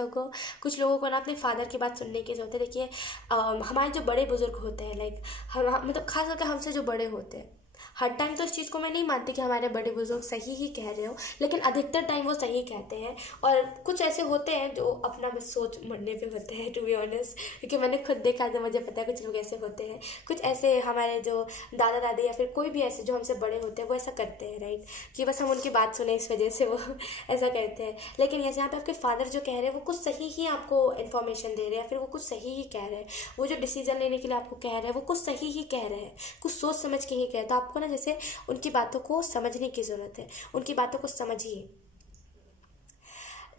लोगों को ना अपने फादर की बात सुनने की जरूरत है। देखिए, हमारे जो बड़े बुजुर्ग होते हैं, लाइक मतलब खास करके हमसे जो बड़े होते हैं, हर टाइम तो इस चीज़ को मैं नहीं मानती कि हमारे बड़े बुजुर्ग सही ही कह रहे हो, लेकिन अधिकतर टाइम वो सही कहते हैं। और कुछ ऐसे होते हैं जो अपना बस सोच मरने पे होते हैं, टू बी ऑनेस्ट, क्योंकि मैंने खुद देखा तो मुझे पता है कुछ लोग ऐसे होते हैं। कुछ ऐसे हमारे जो दादा दादी या फिर कोई भी ऐसे जो हमसे बड़े होते हैं वो ऐसा करते हैं, राइट, कि बस हम उनकी बात सुने इस वजह से वो ऐसा करते हैं। लेकिन जैसे यहाँ पे आपके फादर जो कह रहे हैं वो कुछ सही ही आपको इन्फॉर्मेशन दे रहे हैं, या फिर वो कुछ सही ही कह रहे हैं। वो जो डिसीजन लेने के लिए आपको कह रहे हैं वो कुछ सही ही कह रहे हैं, कुछ सोच समझ के ही कह रहे हैं। तो आपको ना जैसे उनकी बातों को समझने की ज़रूरत है, उनकी बातों को समझिए।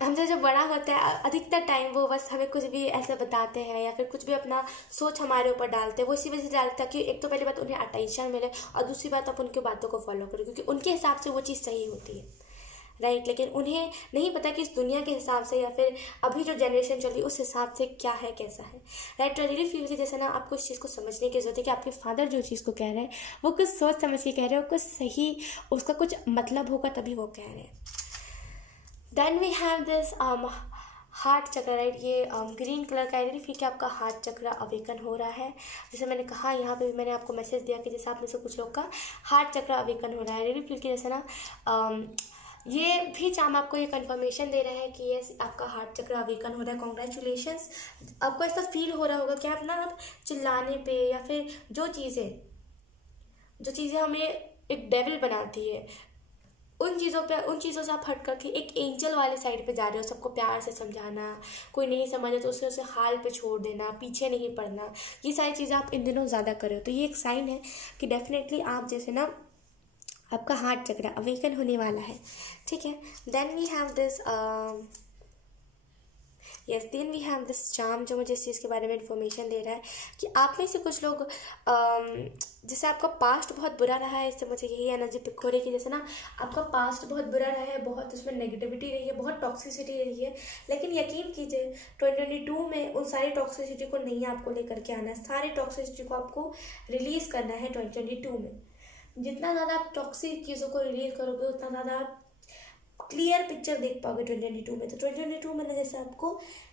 हमसे जो बड़ा होता है अधिकतर टाइम वो बस हमें कुछ भी ऐसा बताते हैं या फिर कुछ भी अपना सोच हमारे ऊपर डालते हैं। वो इसी वजह से डालता है कि एक तो पहली बात उन्हें अटेंशन मिले, और दूसरी बात आप उनकी बातों को फॉलो करो, क्योंकि उनके हिसाब से वो चीज़ सही होती है, राइट। लेकिन उन्हें नहीं पता कि इस दुनिया के हिसाब से या फिर अभी जो जनरेशन चल रही है उस हिसाब से क्या है, कैसा है, राइट। तो रियली फील कि जैसे ना आपको इस चीज़ को समझने की जरूरत है कि आपके फादर जो चीज़ को कह रहे हैं वो कुछ सोच समझ के कह रहे हैं, कुछ सही, उसका कुछ मतलब होगा तभी वो कह रहे हैं। Then we have this heart chakra, right. ये ग्रीन कलर का है। फील कि आपका हार्ट चक्र अवेकन हो रहा है। जैसे मैंने कहा यहाँ पे भी मैंने आपको मैसेज दिया कि जैसे आप में से कुछ लोग का हार्ट चक्र अवेकन हो रहा है। रियली फील कि जैसे ना ये भी चाम आपको ये कंफर्मेशन दे रहे हैं कि ये आपका हार्ट चक्र अवेकन हो रहा है। कॉन्ग्रेचुलेशंस। आपको ऐसा फील हो रहा होगा कि आप ना अब चिल्लाने पे या फिर जो चीज़ें हमें एक डेविल बनाती है उन चीज़ों से आप हट करके एक एंजल वाले साइड पे जा रहे हो। सबको प्यार से समझाना, कोई नहीं समझे तो उसे हाल पे छोड़ देना, पीछे नहीं पड़ना, ये सारी चीज़ें आप इन दिनों ज़्यादा कर रहे हो। तो ये एक साइन है कि डेफिनेटली आप जैसे ना आपका हार्ट चक्र अवेकन होने वाला है, ठीक है। Then we have this yes, then we have this charm जो मुझे इस चीज़ के बारे में इन्फॉर्मेशन दे रहा है कि आप में से कुछ लोग जैसे आपका पास्ट बहुत बुरा रहा है, इससे मुझे यही एनर्जी पिक हो रही है कि जैसे ना आपका पास्ट बहुत बुरा रहा है, बहुत उसमें नेगेटिविटी रही है, बहुत टॉक्सिसिटी रही है, लेकिन यकीन कीजिए 2022 में उन सारी टॉक्सिसिटी को नहीं आपको लेकर के आना है, सारी टॉक्सिसिटी को आपको रिलीज़ करना है 2022 में। जितना ज़्यादा आप टॉक्सिक चीज़ों को रिलीज करोगे उतना ज़्यादा आप क्लियर पिक्चर देख पाओगे 2022 में। तो 2022 में जैसे आपको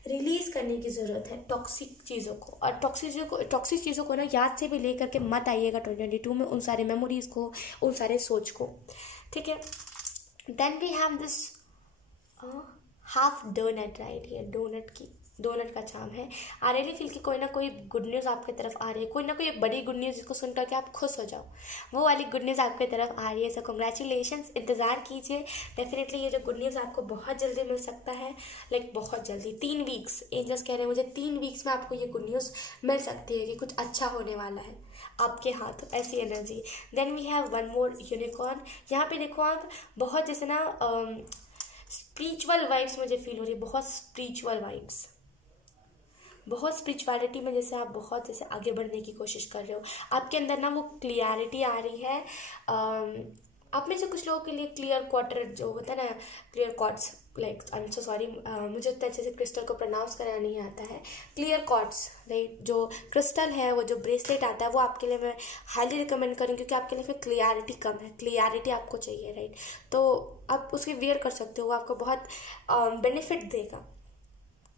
रिलीज करने की ज़रूरत है टॉक्सिक चीज़ों को, और टॉक्सिक चीज़ों को ना याद से भी ले करके मत आइएगा 2022 में, उन सारे मेमोरीज को, उन सारे सोच को, ठीक है। Then we have this half donut right, ये डोनट का चार्म है। आई रियली फील कि कोई ना कोई गुड न्यूज़ आपकी तरफ आ रही है, कोई ना कोई बड़ी गुड न्यूज़ जिसको सुन करके आप खुश हो जाओ, वो वाली गुड न्यूज़ आपकी तरफ आ रही है। सो कंग्रेचुलेशंस, इंतज़ार कीजिए, डेफिनेटली ये जो गुड न्यूज़ आपको बहुत जल्दी मिल सकता है, लाइक बहुत जल्दी। 3 वीक्स, एंजल्स कह रहे हैं मुझे 3 वीक्स में आपको ये गुड न्यूज़ मिल सकती है कि कुछ अच्छा होने वाला है आपके हाथ, ऐसी energy. Then we have one more unicorn. यहाँ पे देखो आप बहुत जैसे ना स्पिरिचुअल वाइब्स मुझे फील हो रही है, बहुत स्पिरिचुअल वाइब्स, बहुत स्पिरिचुअलिटी में जैसे आप बहुत जैसे आगे बढ़ने की कोशिश कर रहे हो, आपके अंदर ना वो क्लियरिटी आ रही है। आप में से कुछ लोगों के लिए क्लियर क्वार्टर जो होता है ना, clear quartz, like I am so sorry, मुझे उतना अच्छे से क्रिस्टल को प्रोनाउंस करना नहीं आता है। क्लियर क्वार्ट्स राइट, जो क्रिस्टल है, वो जो ब्रेसलेट आता है, वो आपके लिए मैं हाईली रिकमेंड करूँगी क्योंकि आपके लिए फिर क्लियरिटी कम है, क्लियरिटी आपको चाहिए राइट, तो आप उसके वेयर कर सकते हो, वो आपको बहुत बेनिफिट देगा।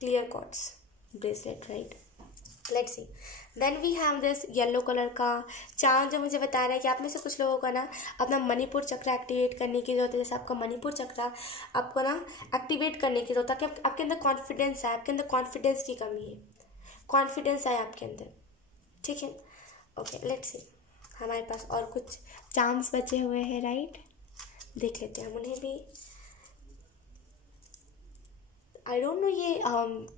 Clear quartz bracelet right, let's see. Then we have this yellow colour का चार्म जो मुझे बता रहा है कि आप में से कुछ लोगों का ना अपना मणिपुर चक्र एक्टिवेट करने की जरूरत है। जैसे आपका मणिपुर चक्र आपको ना एक्टिवेट करने की जरूरत है ताकि आपके अंदर कॉन्फिडेंस है, आपके अंदर कॉन्फिडेंस की कमी है, कॉन्फिडेंस आए आपके अंदर, ठीक है। ओके लेट्स सी, हमारे पास और कुछ चार्म्स बचे हुए हैं राइट, देख लेते हैं हम उन्हें भी। आई डोंट नो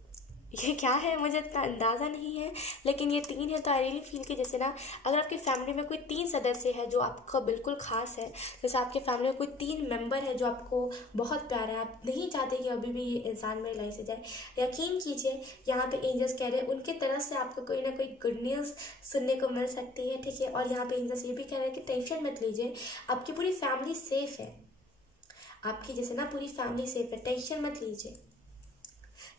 ये क्या है, मुझे इतना अंदाज़ा नहीं है, लेकिन ये 3 है। तो आई रियली फील कि जैसे ना अगर आपकी फैमिली में कोई 3 सदस्य है जो आपका बिल्कुल खास है, जैसे आपके फैमिली में कोई 3 मेंबर है जो आपको बहुत प्यारा है, आप नहीं चाहते कि अभी भी ये इंसान मेरी लाइफ से जाए, यकीन कीजिए यहाँ पे एंजल्स कह रहे हैं उनके तरफ से आपको कोई ना कोई गुड न्यूज़ सुनने को मिल सकती है, ठीक है। और यहाँ पे एंजल्स ये भी कह रहे हैं कि टेंशन मत लीजिए, आपकी पूरी फैमिली सेफ है, आपकी जैसे ना पूरी फैमिली सेफ है, टेंशन मत लीजिए,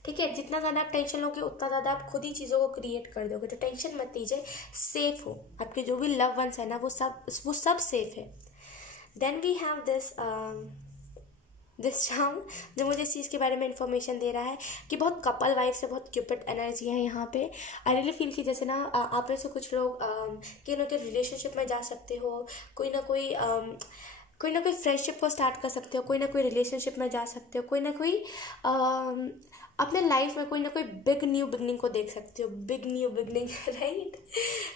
ठीक है। जितना ज़्यादा आप टेंशन लोगे उतना ज़्यादा आप खुद ही चीज़ों को क्रिएट कर दोगे, तो टेंशन मत लीजिए, सेफ हो, आपके जो भी लव वंस है ना वो सब सेफ है। Then we have this charm जो मुझे इस चीज़ के बारे में इंफॉर्मेशन दे रहा है कि बहुत कपल वाइफ से बहुत क्यूपिड एनर्जी है यहाँ पे। आई रियली फील कि जैसे ना आप में से कुछ लोग कि ना कि रिलेशनशिप में जा सकते हो, कोई ना कोई फ्रेंडशिप को स्टार्ट कर सकते हो, कोई ना कोई रिलेशनशिप में जा सकते हो, कोई ना कोई अपने लाइफ में कोई ना कोई बिग न्यू बिगनिंग को देख सकते हो, बिग न्यू बिगनिंग राइट,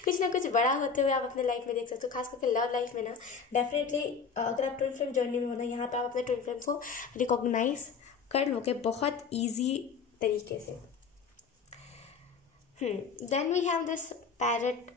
कुछ ना कुछ बड़ा होते हुए आप अपने लाइफ में देख सकते हो। खास करके लव लाइफ में ना डेफिनेटली अगर आप ट्विन फ्लेम जर्नी में हो ना, यहाँ पे आप अपने ट्विन फ्लेम को रिकॉग्नाइज कर लोगे बहुत ईजी तरीके से। Then we have this parrot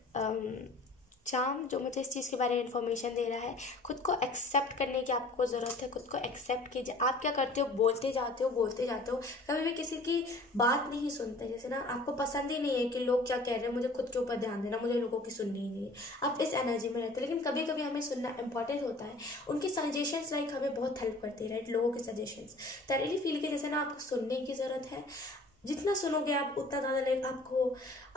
charm जो मुझे इस चीज़ के बारे में इंफॉर्मेशन दे रहा है, खुद को एक्सेप्ट करने की आपको ज़रूरत है, खुद को एक्सेप्ट कीजिए। आप क्या करते हो, बोलते जाते हो, कभी भी किसी की बात नहीं सुनते। जैसे ना आपको पसंद ही नहीं है कि लोग क्या कह रहे हैं, मुझे खुद के ऊपर ध्यान देना, मुझे लोगों की सुननी ही नहीं है, आप इस एनर्जी में रहते हो। लेकिन कभी कभी हमें सुनना इंपॉर्टेंट होता है, उनकी सजेशंस लाइक हमें बहुत हेल्प करती है राइट, लोगों के सजेशंस। तो आई रियली फील कि जैसे ना आपको सुनने की ज़रूरत है, जितना सुनोगे आप उतना ज़्यादा लाइक आपको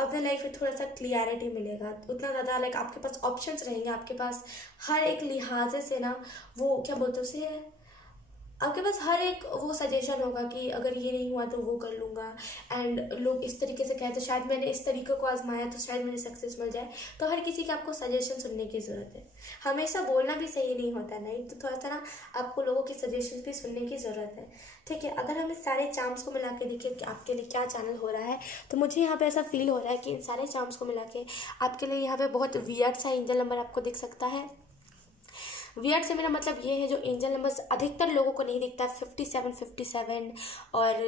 अपने लाइफ में थोड़ा सा क्लियरिटी मिलेगा, उतना ज़्यादा लाइक आपके पास ऑप्शंस रहेंगे, आपके पास हर एक लिहाजे से ना वो क्या बोलते हैं उसे, आपके पास हर एक वो सजेशन होगा कि अगर ये नहीं हुआ तो वो कर लूँगा, एंड लोग इस तरीके से कहते हैं शायद मैंने इस तरीके को आजमाया तो शायद मुझे सक्सेस मिल जाए। तो हर किसी की आपको सजेशन सुनने की ज़रूरत है, हमेशा बोलना भी सही नहीं होता नहीं, तो थोड़ा सा ना आपको लोगों की सजेशन भी सुनने की ज़रूरत है, ठीक है। अगर हम इस सारे चार्म्स को मिला के देखें कि आपके लिए क्या चैनल हो रहा है, तो मुझे यहाँ पे ऐसा फील हो रहा है कि इन सारे चार्म्स को मिला के आपके लिए यहाँ पे बहुत वियर्ड सा एंजल नंबर आपको दिख सकता है। वियर्ड से मेरा मतलब ये है जो एंजल नंबर्स अधिकतर लोगों को नहीं दिखता है, 57 और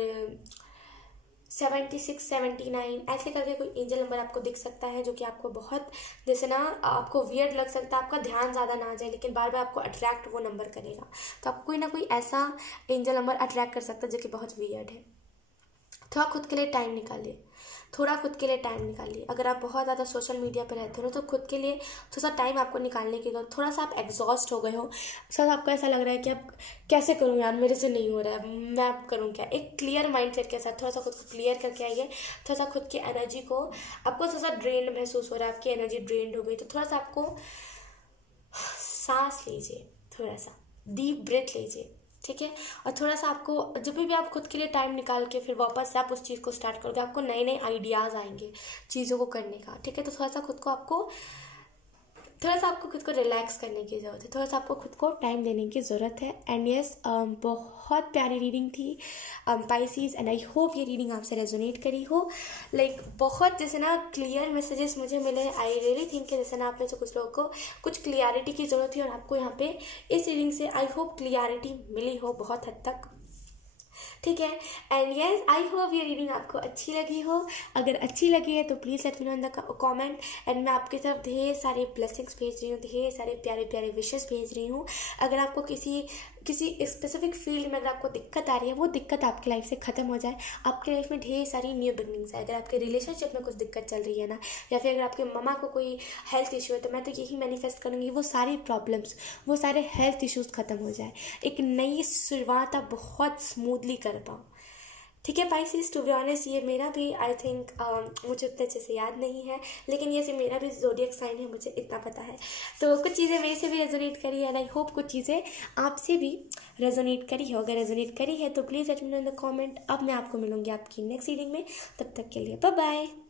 76 79 ऐसे करके कोई एंजल नंबर आपको दिख सकता है, जो कि आपको बहुत जैसे ना आपको वियर्ड लग सकता है, आपका ध्यान ज़्यादा ना आ जाए लेकिन बार बार आपको अट्रैक्ट वो नंबर करेगा। तो आपको कोई ना कोई ऐसा एंजल नंबर अट्रैक्ट कर सकता है जो कि बहुत वियर्ड है। थोड़ा खुद के लिए टाइम निकालिए, थोड़ा खुद के लिए टाइम निकालिए। अगर आप बहुत ज़्यादा सोशल मीडिया पर रहते हो तो खुद के लिए थोड़ा सा टाइम आपको निकालने की जरूरत। थोड़ा सा आप एग्जॉस्ट हो गए हो, थोड़ा सा आपको ऐसा लग रहा है कि अब कैसे करूँ यार, मेरे से नहीं हो रहा है, मैं अब करूँ क्या। एक क्लियर माइंडसेट के साथ थोड़ा सा खुद को क्लियर करके आइए। थोड़ा सा खुद की एनर्जी को, आपको थोड़ा सा ड्रेन महसूस हो रहा है, आपकी एनर्जी ड्रेन्ड हो गई, तो थोड़ा सा आपको सांस लीजिए, थोड़ा सा डीप ब्रेथ लीजिए, ठीक है। और थोड़ा सा आपको जब भी आप खुद के लिए टाइम निकाल के फिर वापस से आप उस चीज़ को स्टार्ट करोगे, आपको नए नए आइडियाज़ आएंगे चीज़ों को करने का, ठीक है। तो थोड़ा सा खुद को रिलैक्स करने की ज़रूरत है, थोड़ा सा आपको खुद को टाइम देने की ज़रूरत है। एंड यस, बहुत प्यारी रीडिंग थी पाइसीज, एंड आई होप ये रीडिंग आपसे रेजोनेट करी हो। लाइक बहुत जैसे ना क्लियर मैसेजेस मुझे मिले। आई रियली थिंक कि जैसे ना आप में से कुछ लोगों को कुछ क्लियरिटी की ज़रूरत थी और आपको यहाँ पे इस रीडिंग से आई होप क्लियरिटी मिली हो बहुत हद तक, ठीक है। एंड यस, आई होप ये रीडिंग आपको अच्छी लगी हो। अगर अच्छी लगी है तो please let me know in the comment. And मैं आपकी तरफ ढेर सारे ब्लेसिंग्स भेज रही हूँ, ढेर सारे प्यारे प्यारे विशेस भेज रही हूँ। अगर आपको किसी स्पेसिफिक फील्ड में अगर आपको दिक्कत आ रही है, वो दिक्कत आपकी लाइफ से ख़त्म हो जाए। आपकी लाइफ में ढेर सारी न्यू बिगनिंग्स है। अगर आपके रिलेशनशिप में कुछ दिक्कत चल रही है ना, या फिर अगर आपके मम्मा को कोई हेल्थ इशू है, तो मैं तो यही मैनिफेस्ट करूँगी वो सारी प्रॉब्लम्स, वो सारे हेल्थ इश्यूज ख़त्म हो जाए, एक नई शुरुआत आप बहुत स्मूथली कर पाओ, ठीक है। पाइसीज, टू बी ऑनेस्ट ये मेरा भी आई थिंक मुझे उतने अच्छे से याद नहीं है, लेकिन ये मेरा भी ज़ोडिएक साइन है, मुझे इतना पता है। तो कुछ चीज़ें मेरे से भी रेजोनेट करी है, एंड आई होप कुछ चीज़ें आपसे भी रेजोनेट करी हो। अगर रेजोनेट करी है तो please let me know in the comment. अब मैं आपको मिलूंगी आपकी नेक्स्ट रीडिंग में, तब तक के लिए बाय बाय।